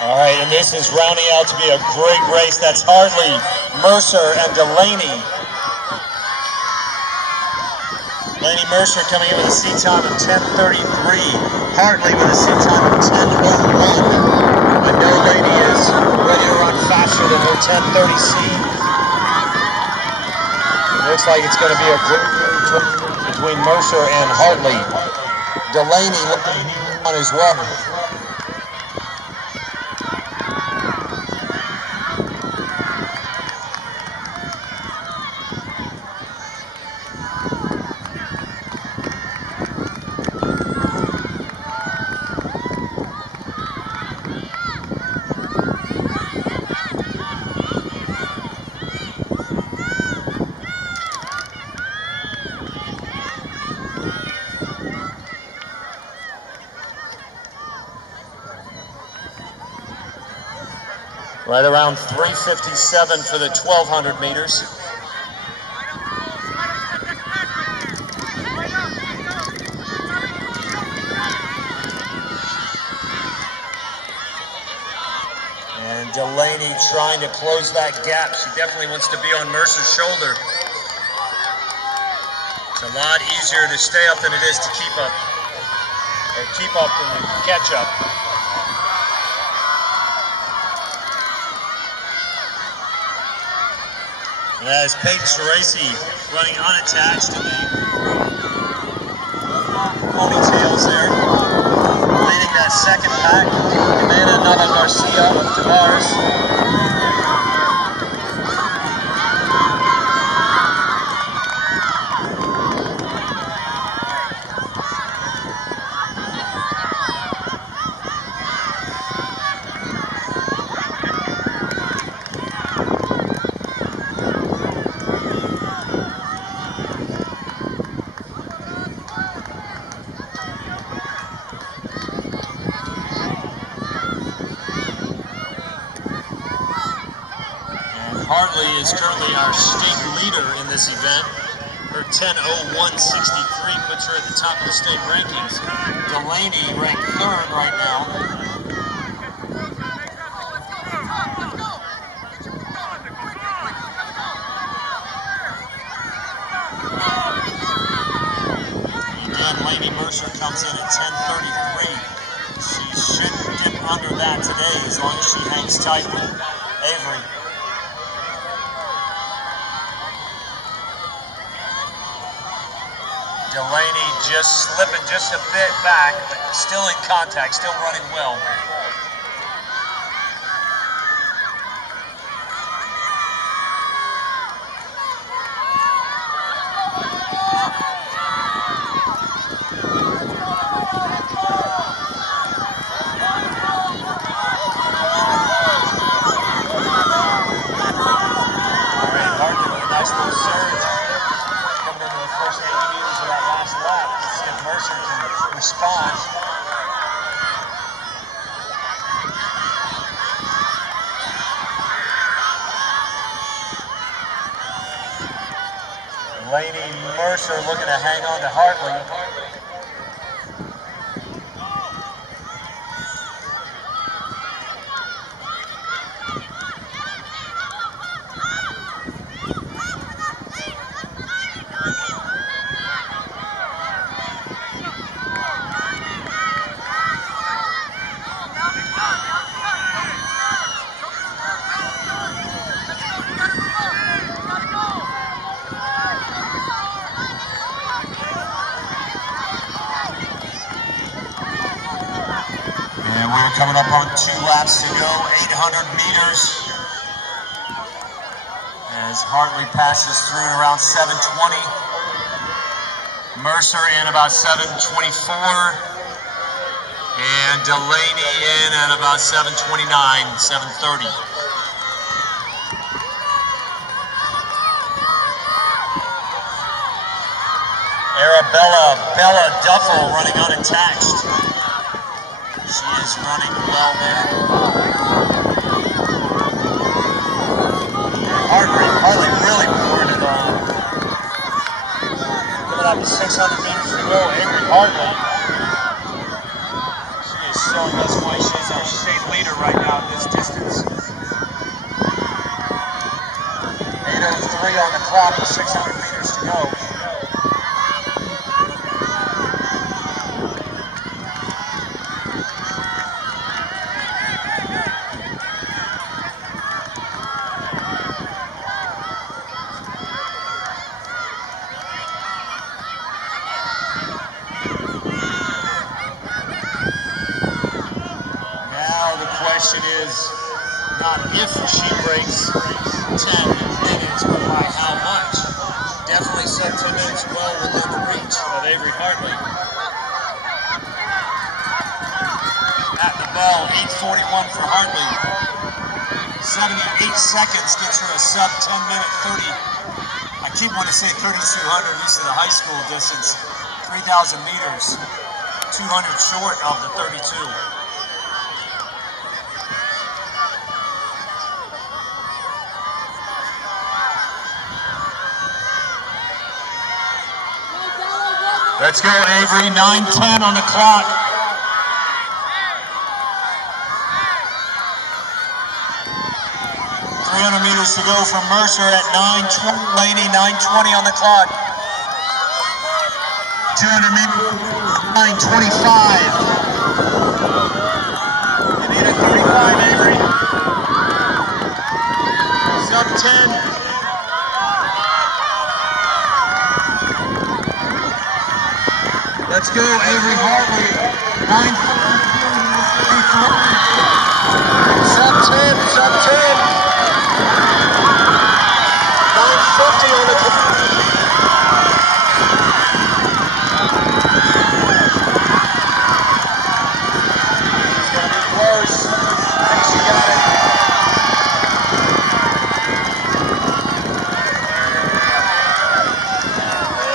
All right, and this is rounding out to be a great race. That's Hartley, Mercer, and Delaney. Lainey Mercer coming in with a seat time of 10:33. Hartley with a seat time of 10:01. I know Lainey is ready to run faster than her 10:30 seat. like it's going to be a between Mercer and Hartley. Delaney looking on as well. Right around 3:57 for the 1,200 meters. And Delaney trying to close that gap. She definitely wants to be on Mercer's shoulder. It's a lot easier to stay up than it is to keep up. Or keep up and catch up. And as Peyton Geraci running unattached in the ponytails there, leading that second pack, Jimena Nava Garcia of Tavares. Hartley is currently our state leader in this event. Her 10:01.63 puts her at the top of the state rankings. Delaney ranked third right now. Again, Lady Mercer comes in at 10:33. She shouldn't dip under that today as long as she hangs tight with Avery. Delaney just slipping just a bit back, but still in contact, still running well. All right, Hartley with a nice little surge. Coming into the first 80 meters of that last lap. Let's see if Mercer can respond. Lady Mercer looking to hang on to Hartley. And we're coming up on 2 laps to go, 800 meters. As Hartley passes through at around 7:20. Mercer in about 7:24. And Delaney in at about 7:29, 7:30. Arabella Bella Duffel running unattached. She is running well there. Hartley really poured it on. Coming up to 600 meters to go, Avery Hartley. She is showing us why she's our state leader right now at this distance. 8:03 on the clock with 600 meters to go. question is not if she breaks 10 minutes, but by how much. Definitely sub 10 minutes well within the reach of Avery Hartley. At the bell, 8:41 for Hartley. 78 seconds gets her a sub 10 minute 30. I keep wanting to say 3,200 used to the high school distance. 3,000 meters, 200 short of the 32. Let's go, Avery. 9:10 on the clock. 300 meters to go from Mercer at 9:20. Laney, 9:20 on the clock. 200 meters, 9:25. You need a 35, Avery. Sub 10. Let's go, Avery Hartley. 9:43. Sub 10, sub 10. 9:50 on the clock. It's going to be close. I think she got it.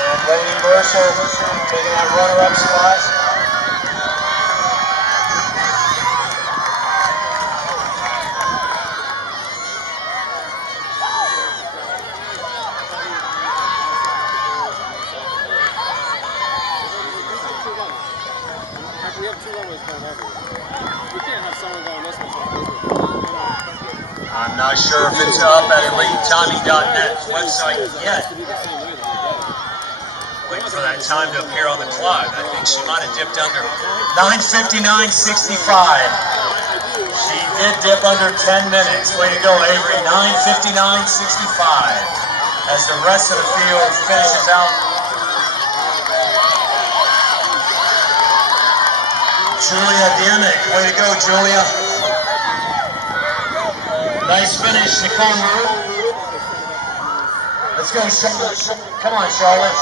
And Lady Mercer taking that runner-up spot. I'm not sure if it's up at EliteTiming.net website yet. Waiting for that time to appear on the clock. I think she might have dipped under 9:59.65. She did dip under 10 minutes. Way to go, Avery. 9:59.65. As the rest of the field finishes out. Julia Dimick. Way to go, Julia. Nice finish, Nicole. Let's go, Charlotte. Come on, Charlotte.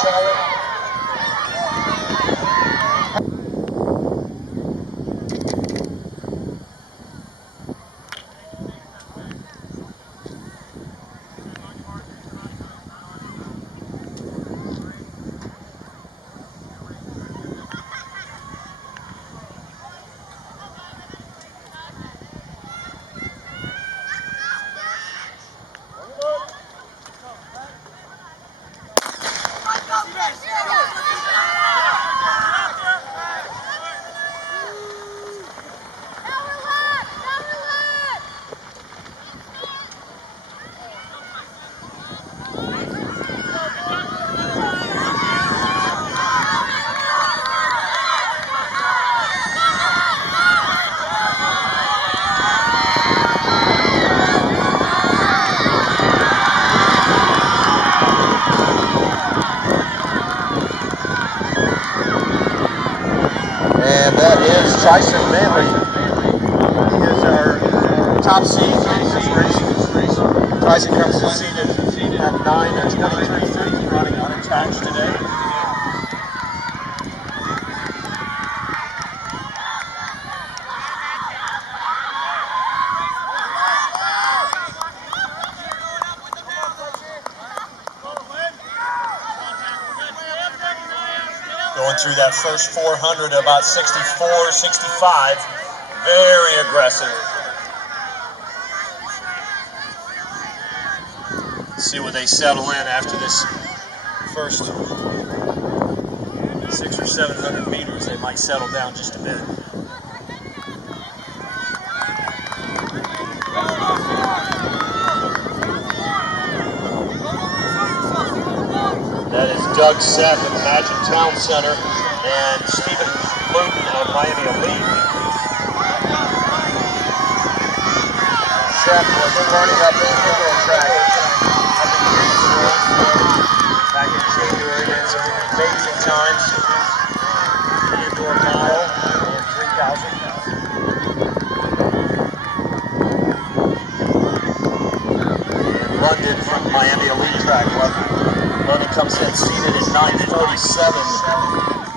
And that is Tyson Manley. He is our top seed in this race. Tyson comes in seated at 9:23, running unattached today. Going through that first 400 about 64, 65. Very aggressive. Let's see where they settle in after this first 600 or 700 meters. They might settle down just a bit. That is Doug Seth of Imagine Town Center and Stephen Luton of Miami Elite. Seth was running up the indoor track back in January and some amazing times. The indoor mile in 3,000. Miami Elite Track. London comes in seated at 9:47.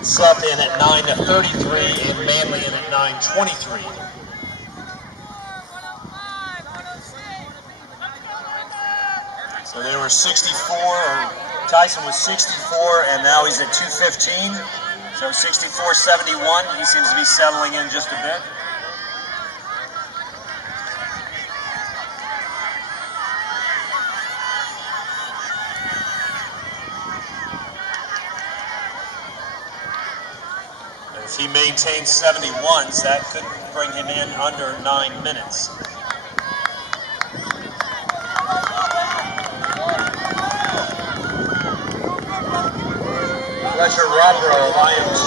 Seth in at 9:33, and Manley in at 9:23. So they were 64, Tyson was 64, and now he's at 2:15. So 64.71, he seems to be settling in just a bit. If he maintains 71s, that could bring him in under 9 minutes. Fletcher Robro of IMG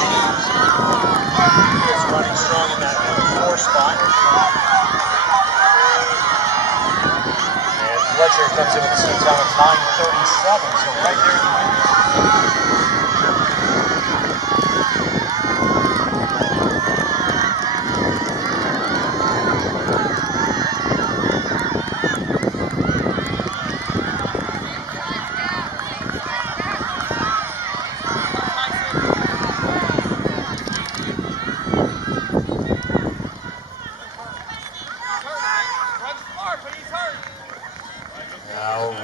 is running strong in that 4 spot. And Fletcher comes in with a seat time of 9:37, so right there in the middle.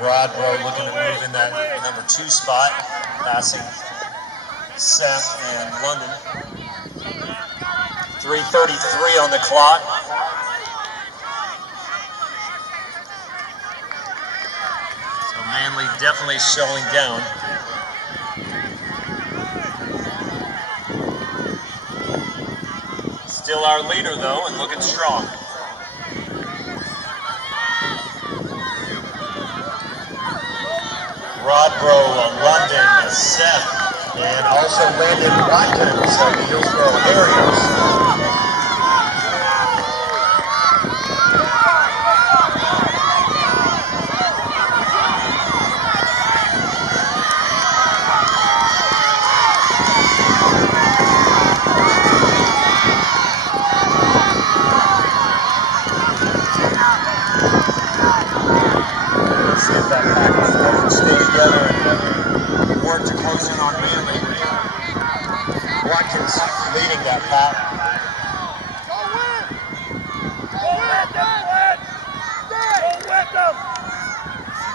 Rodbro looking to move in that number 2 spot, passing Seth and London. 3:33 on the clock. So Manley definitely slowing down. Still our leader though, and looking strong. Rodbro, London, Seth, and also Landon Watkins of the Hillsborough Harriers. See if that pack of 4 can stay together and work to close in on Manley. Watkins leading that pack.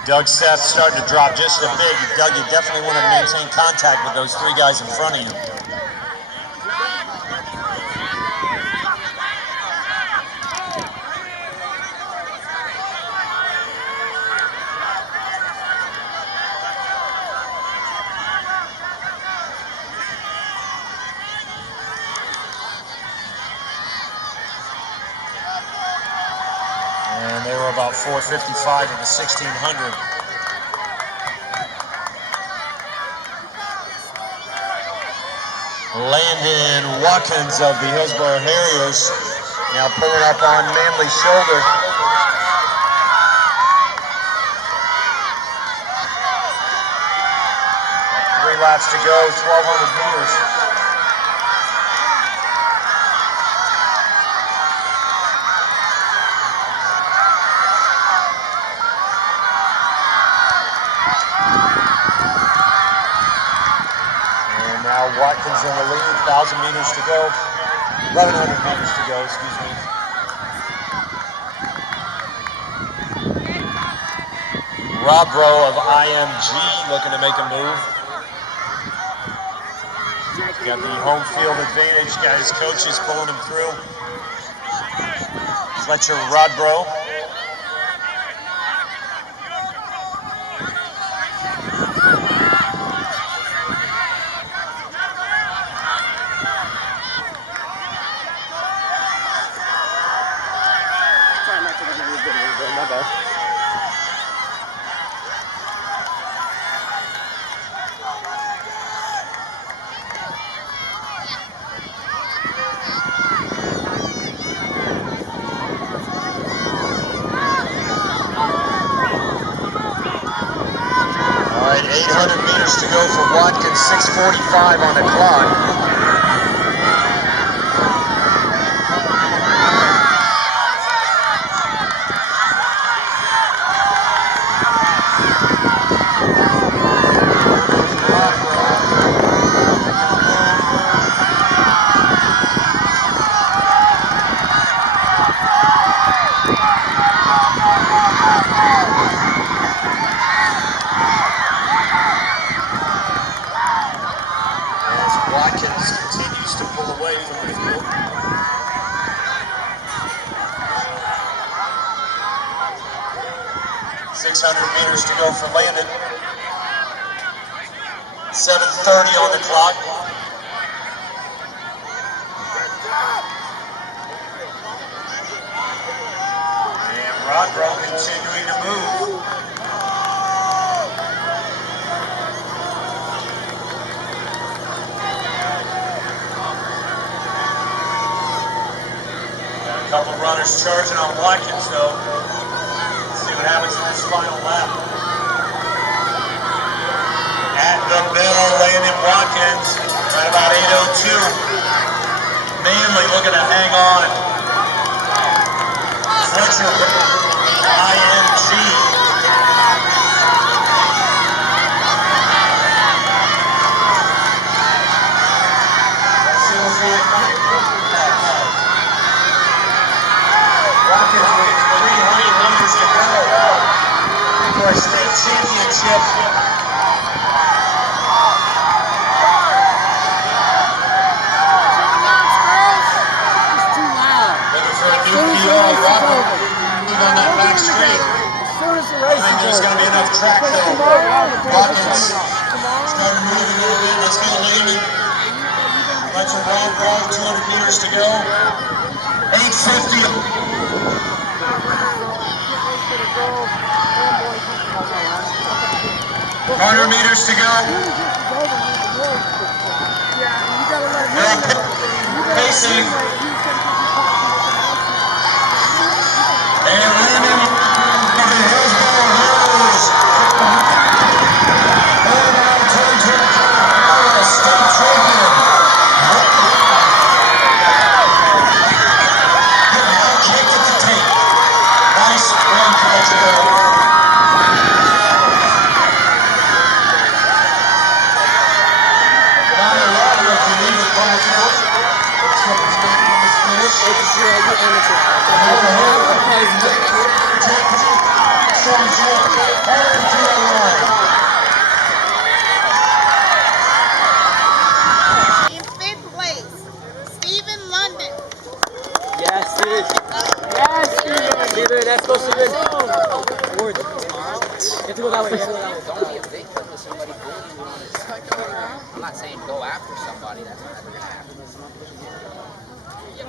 Doug Seth starting to drop just a bit. Doug, you definitely want to maintain contact with those 3 guys in front of you. And they were about 4:55 of the 1600. Landon Watkins of the Hillsborough Harriers now pulling up on Manley's shoulder. Three laps to go, 1,200 meters. Now Watkins in the lead, 1,000 meters to go, 1,100 meters to go, excuse me. Robro of IMG looking to make a move. Got the home field advantage, got his coaches pulling him through. Fletcher Rodbro. All right, 800 meters to go for Watkins, 6:45 on the clock. 600 meters to go for Landon. 7:30 on the clock. And Rodbro continuing to move. Got a couple runners charging on Watkins, though. Let's see what happens in this final lap. At the middle, Landon Watkins, right about 8:02. Manley looking to hang on. Fletcher, IMG. Watkins with 300 meters to go for a state championship. On that back straight. I think there's going to be enough track though. Watkins starting to move a little bit. Let's get Landon. Let's roll 200 meters to go. 8:50. 100 meters to go. Pacing. And Landon from the Hillsborough Hills. State champion. Can't get the tape. Nice run, Portugal. Not a lot of to leave it Portugal. In fifth place, Stephen London. Yes, Steven. Yes, Steven. Steven, that's supposed to be good. Award. You have to go that way. Don't be a victim of somebody bullying you on this. I'm not saying go after somebody. That's never gonna happen. You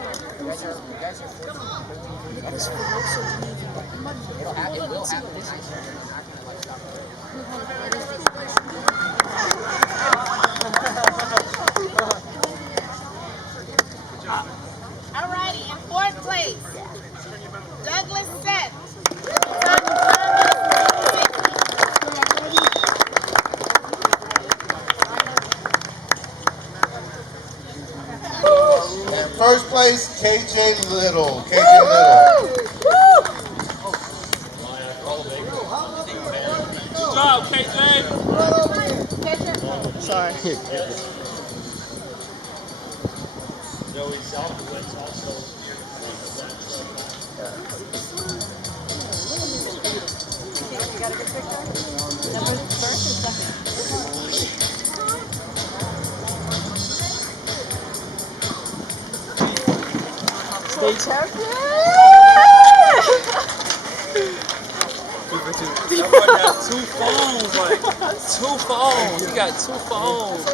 guys are 14. It will happen. This is you're not gonna let stop. Alrighty, in fourth place, Douglas Seth. And first place, KJ Lyttle. KJ Lyttle. Good job, KJ. Sorry. Joey Southwood's also here You got a good picture? Number first or second? State champion! That boy got 2 phones, like 2 phones. He got 2 phones.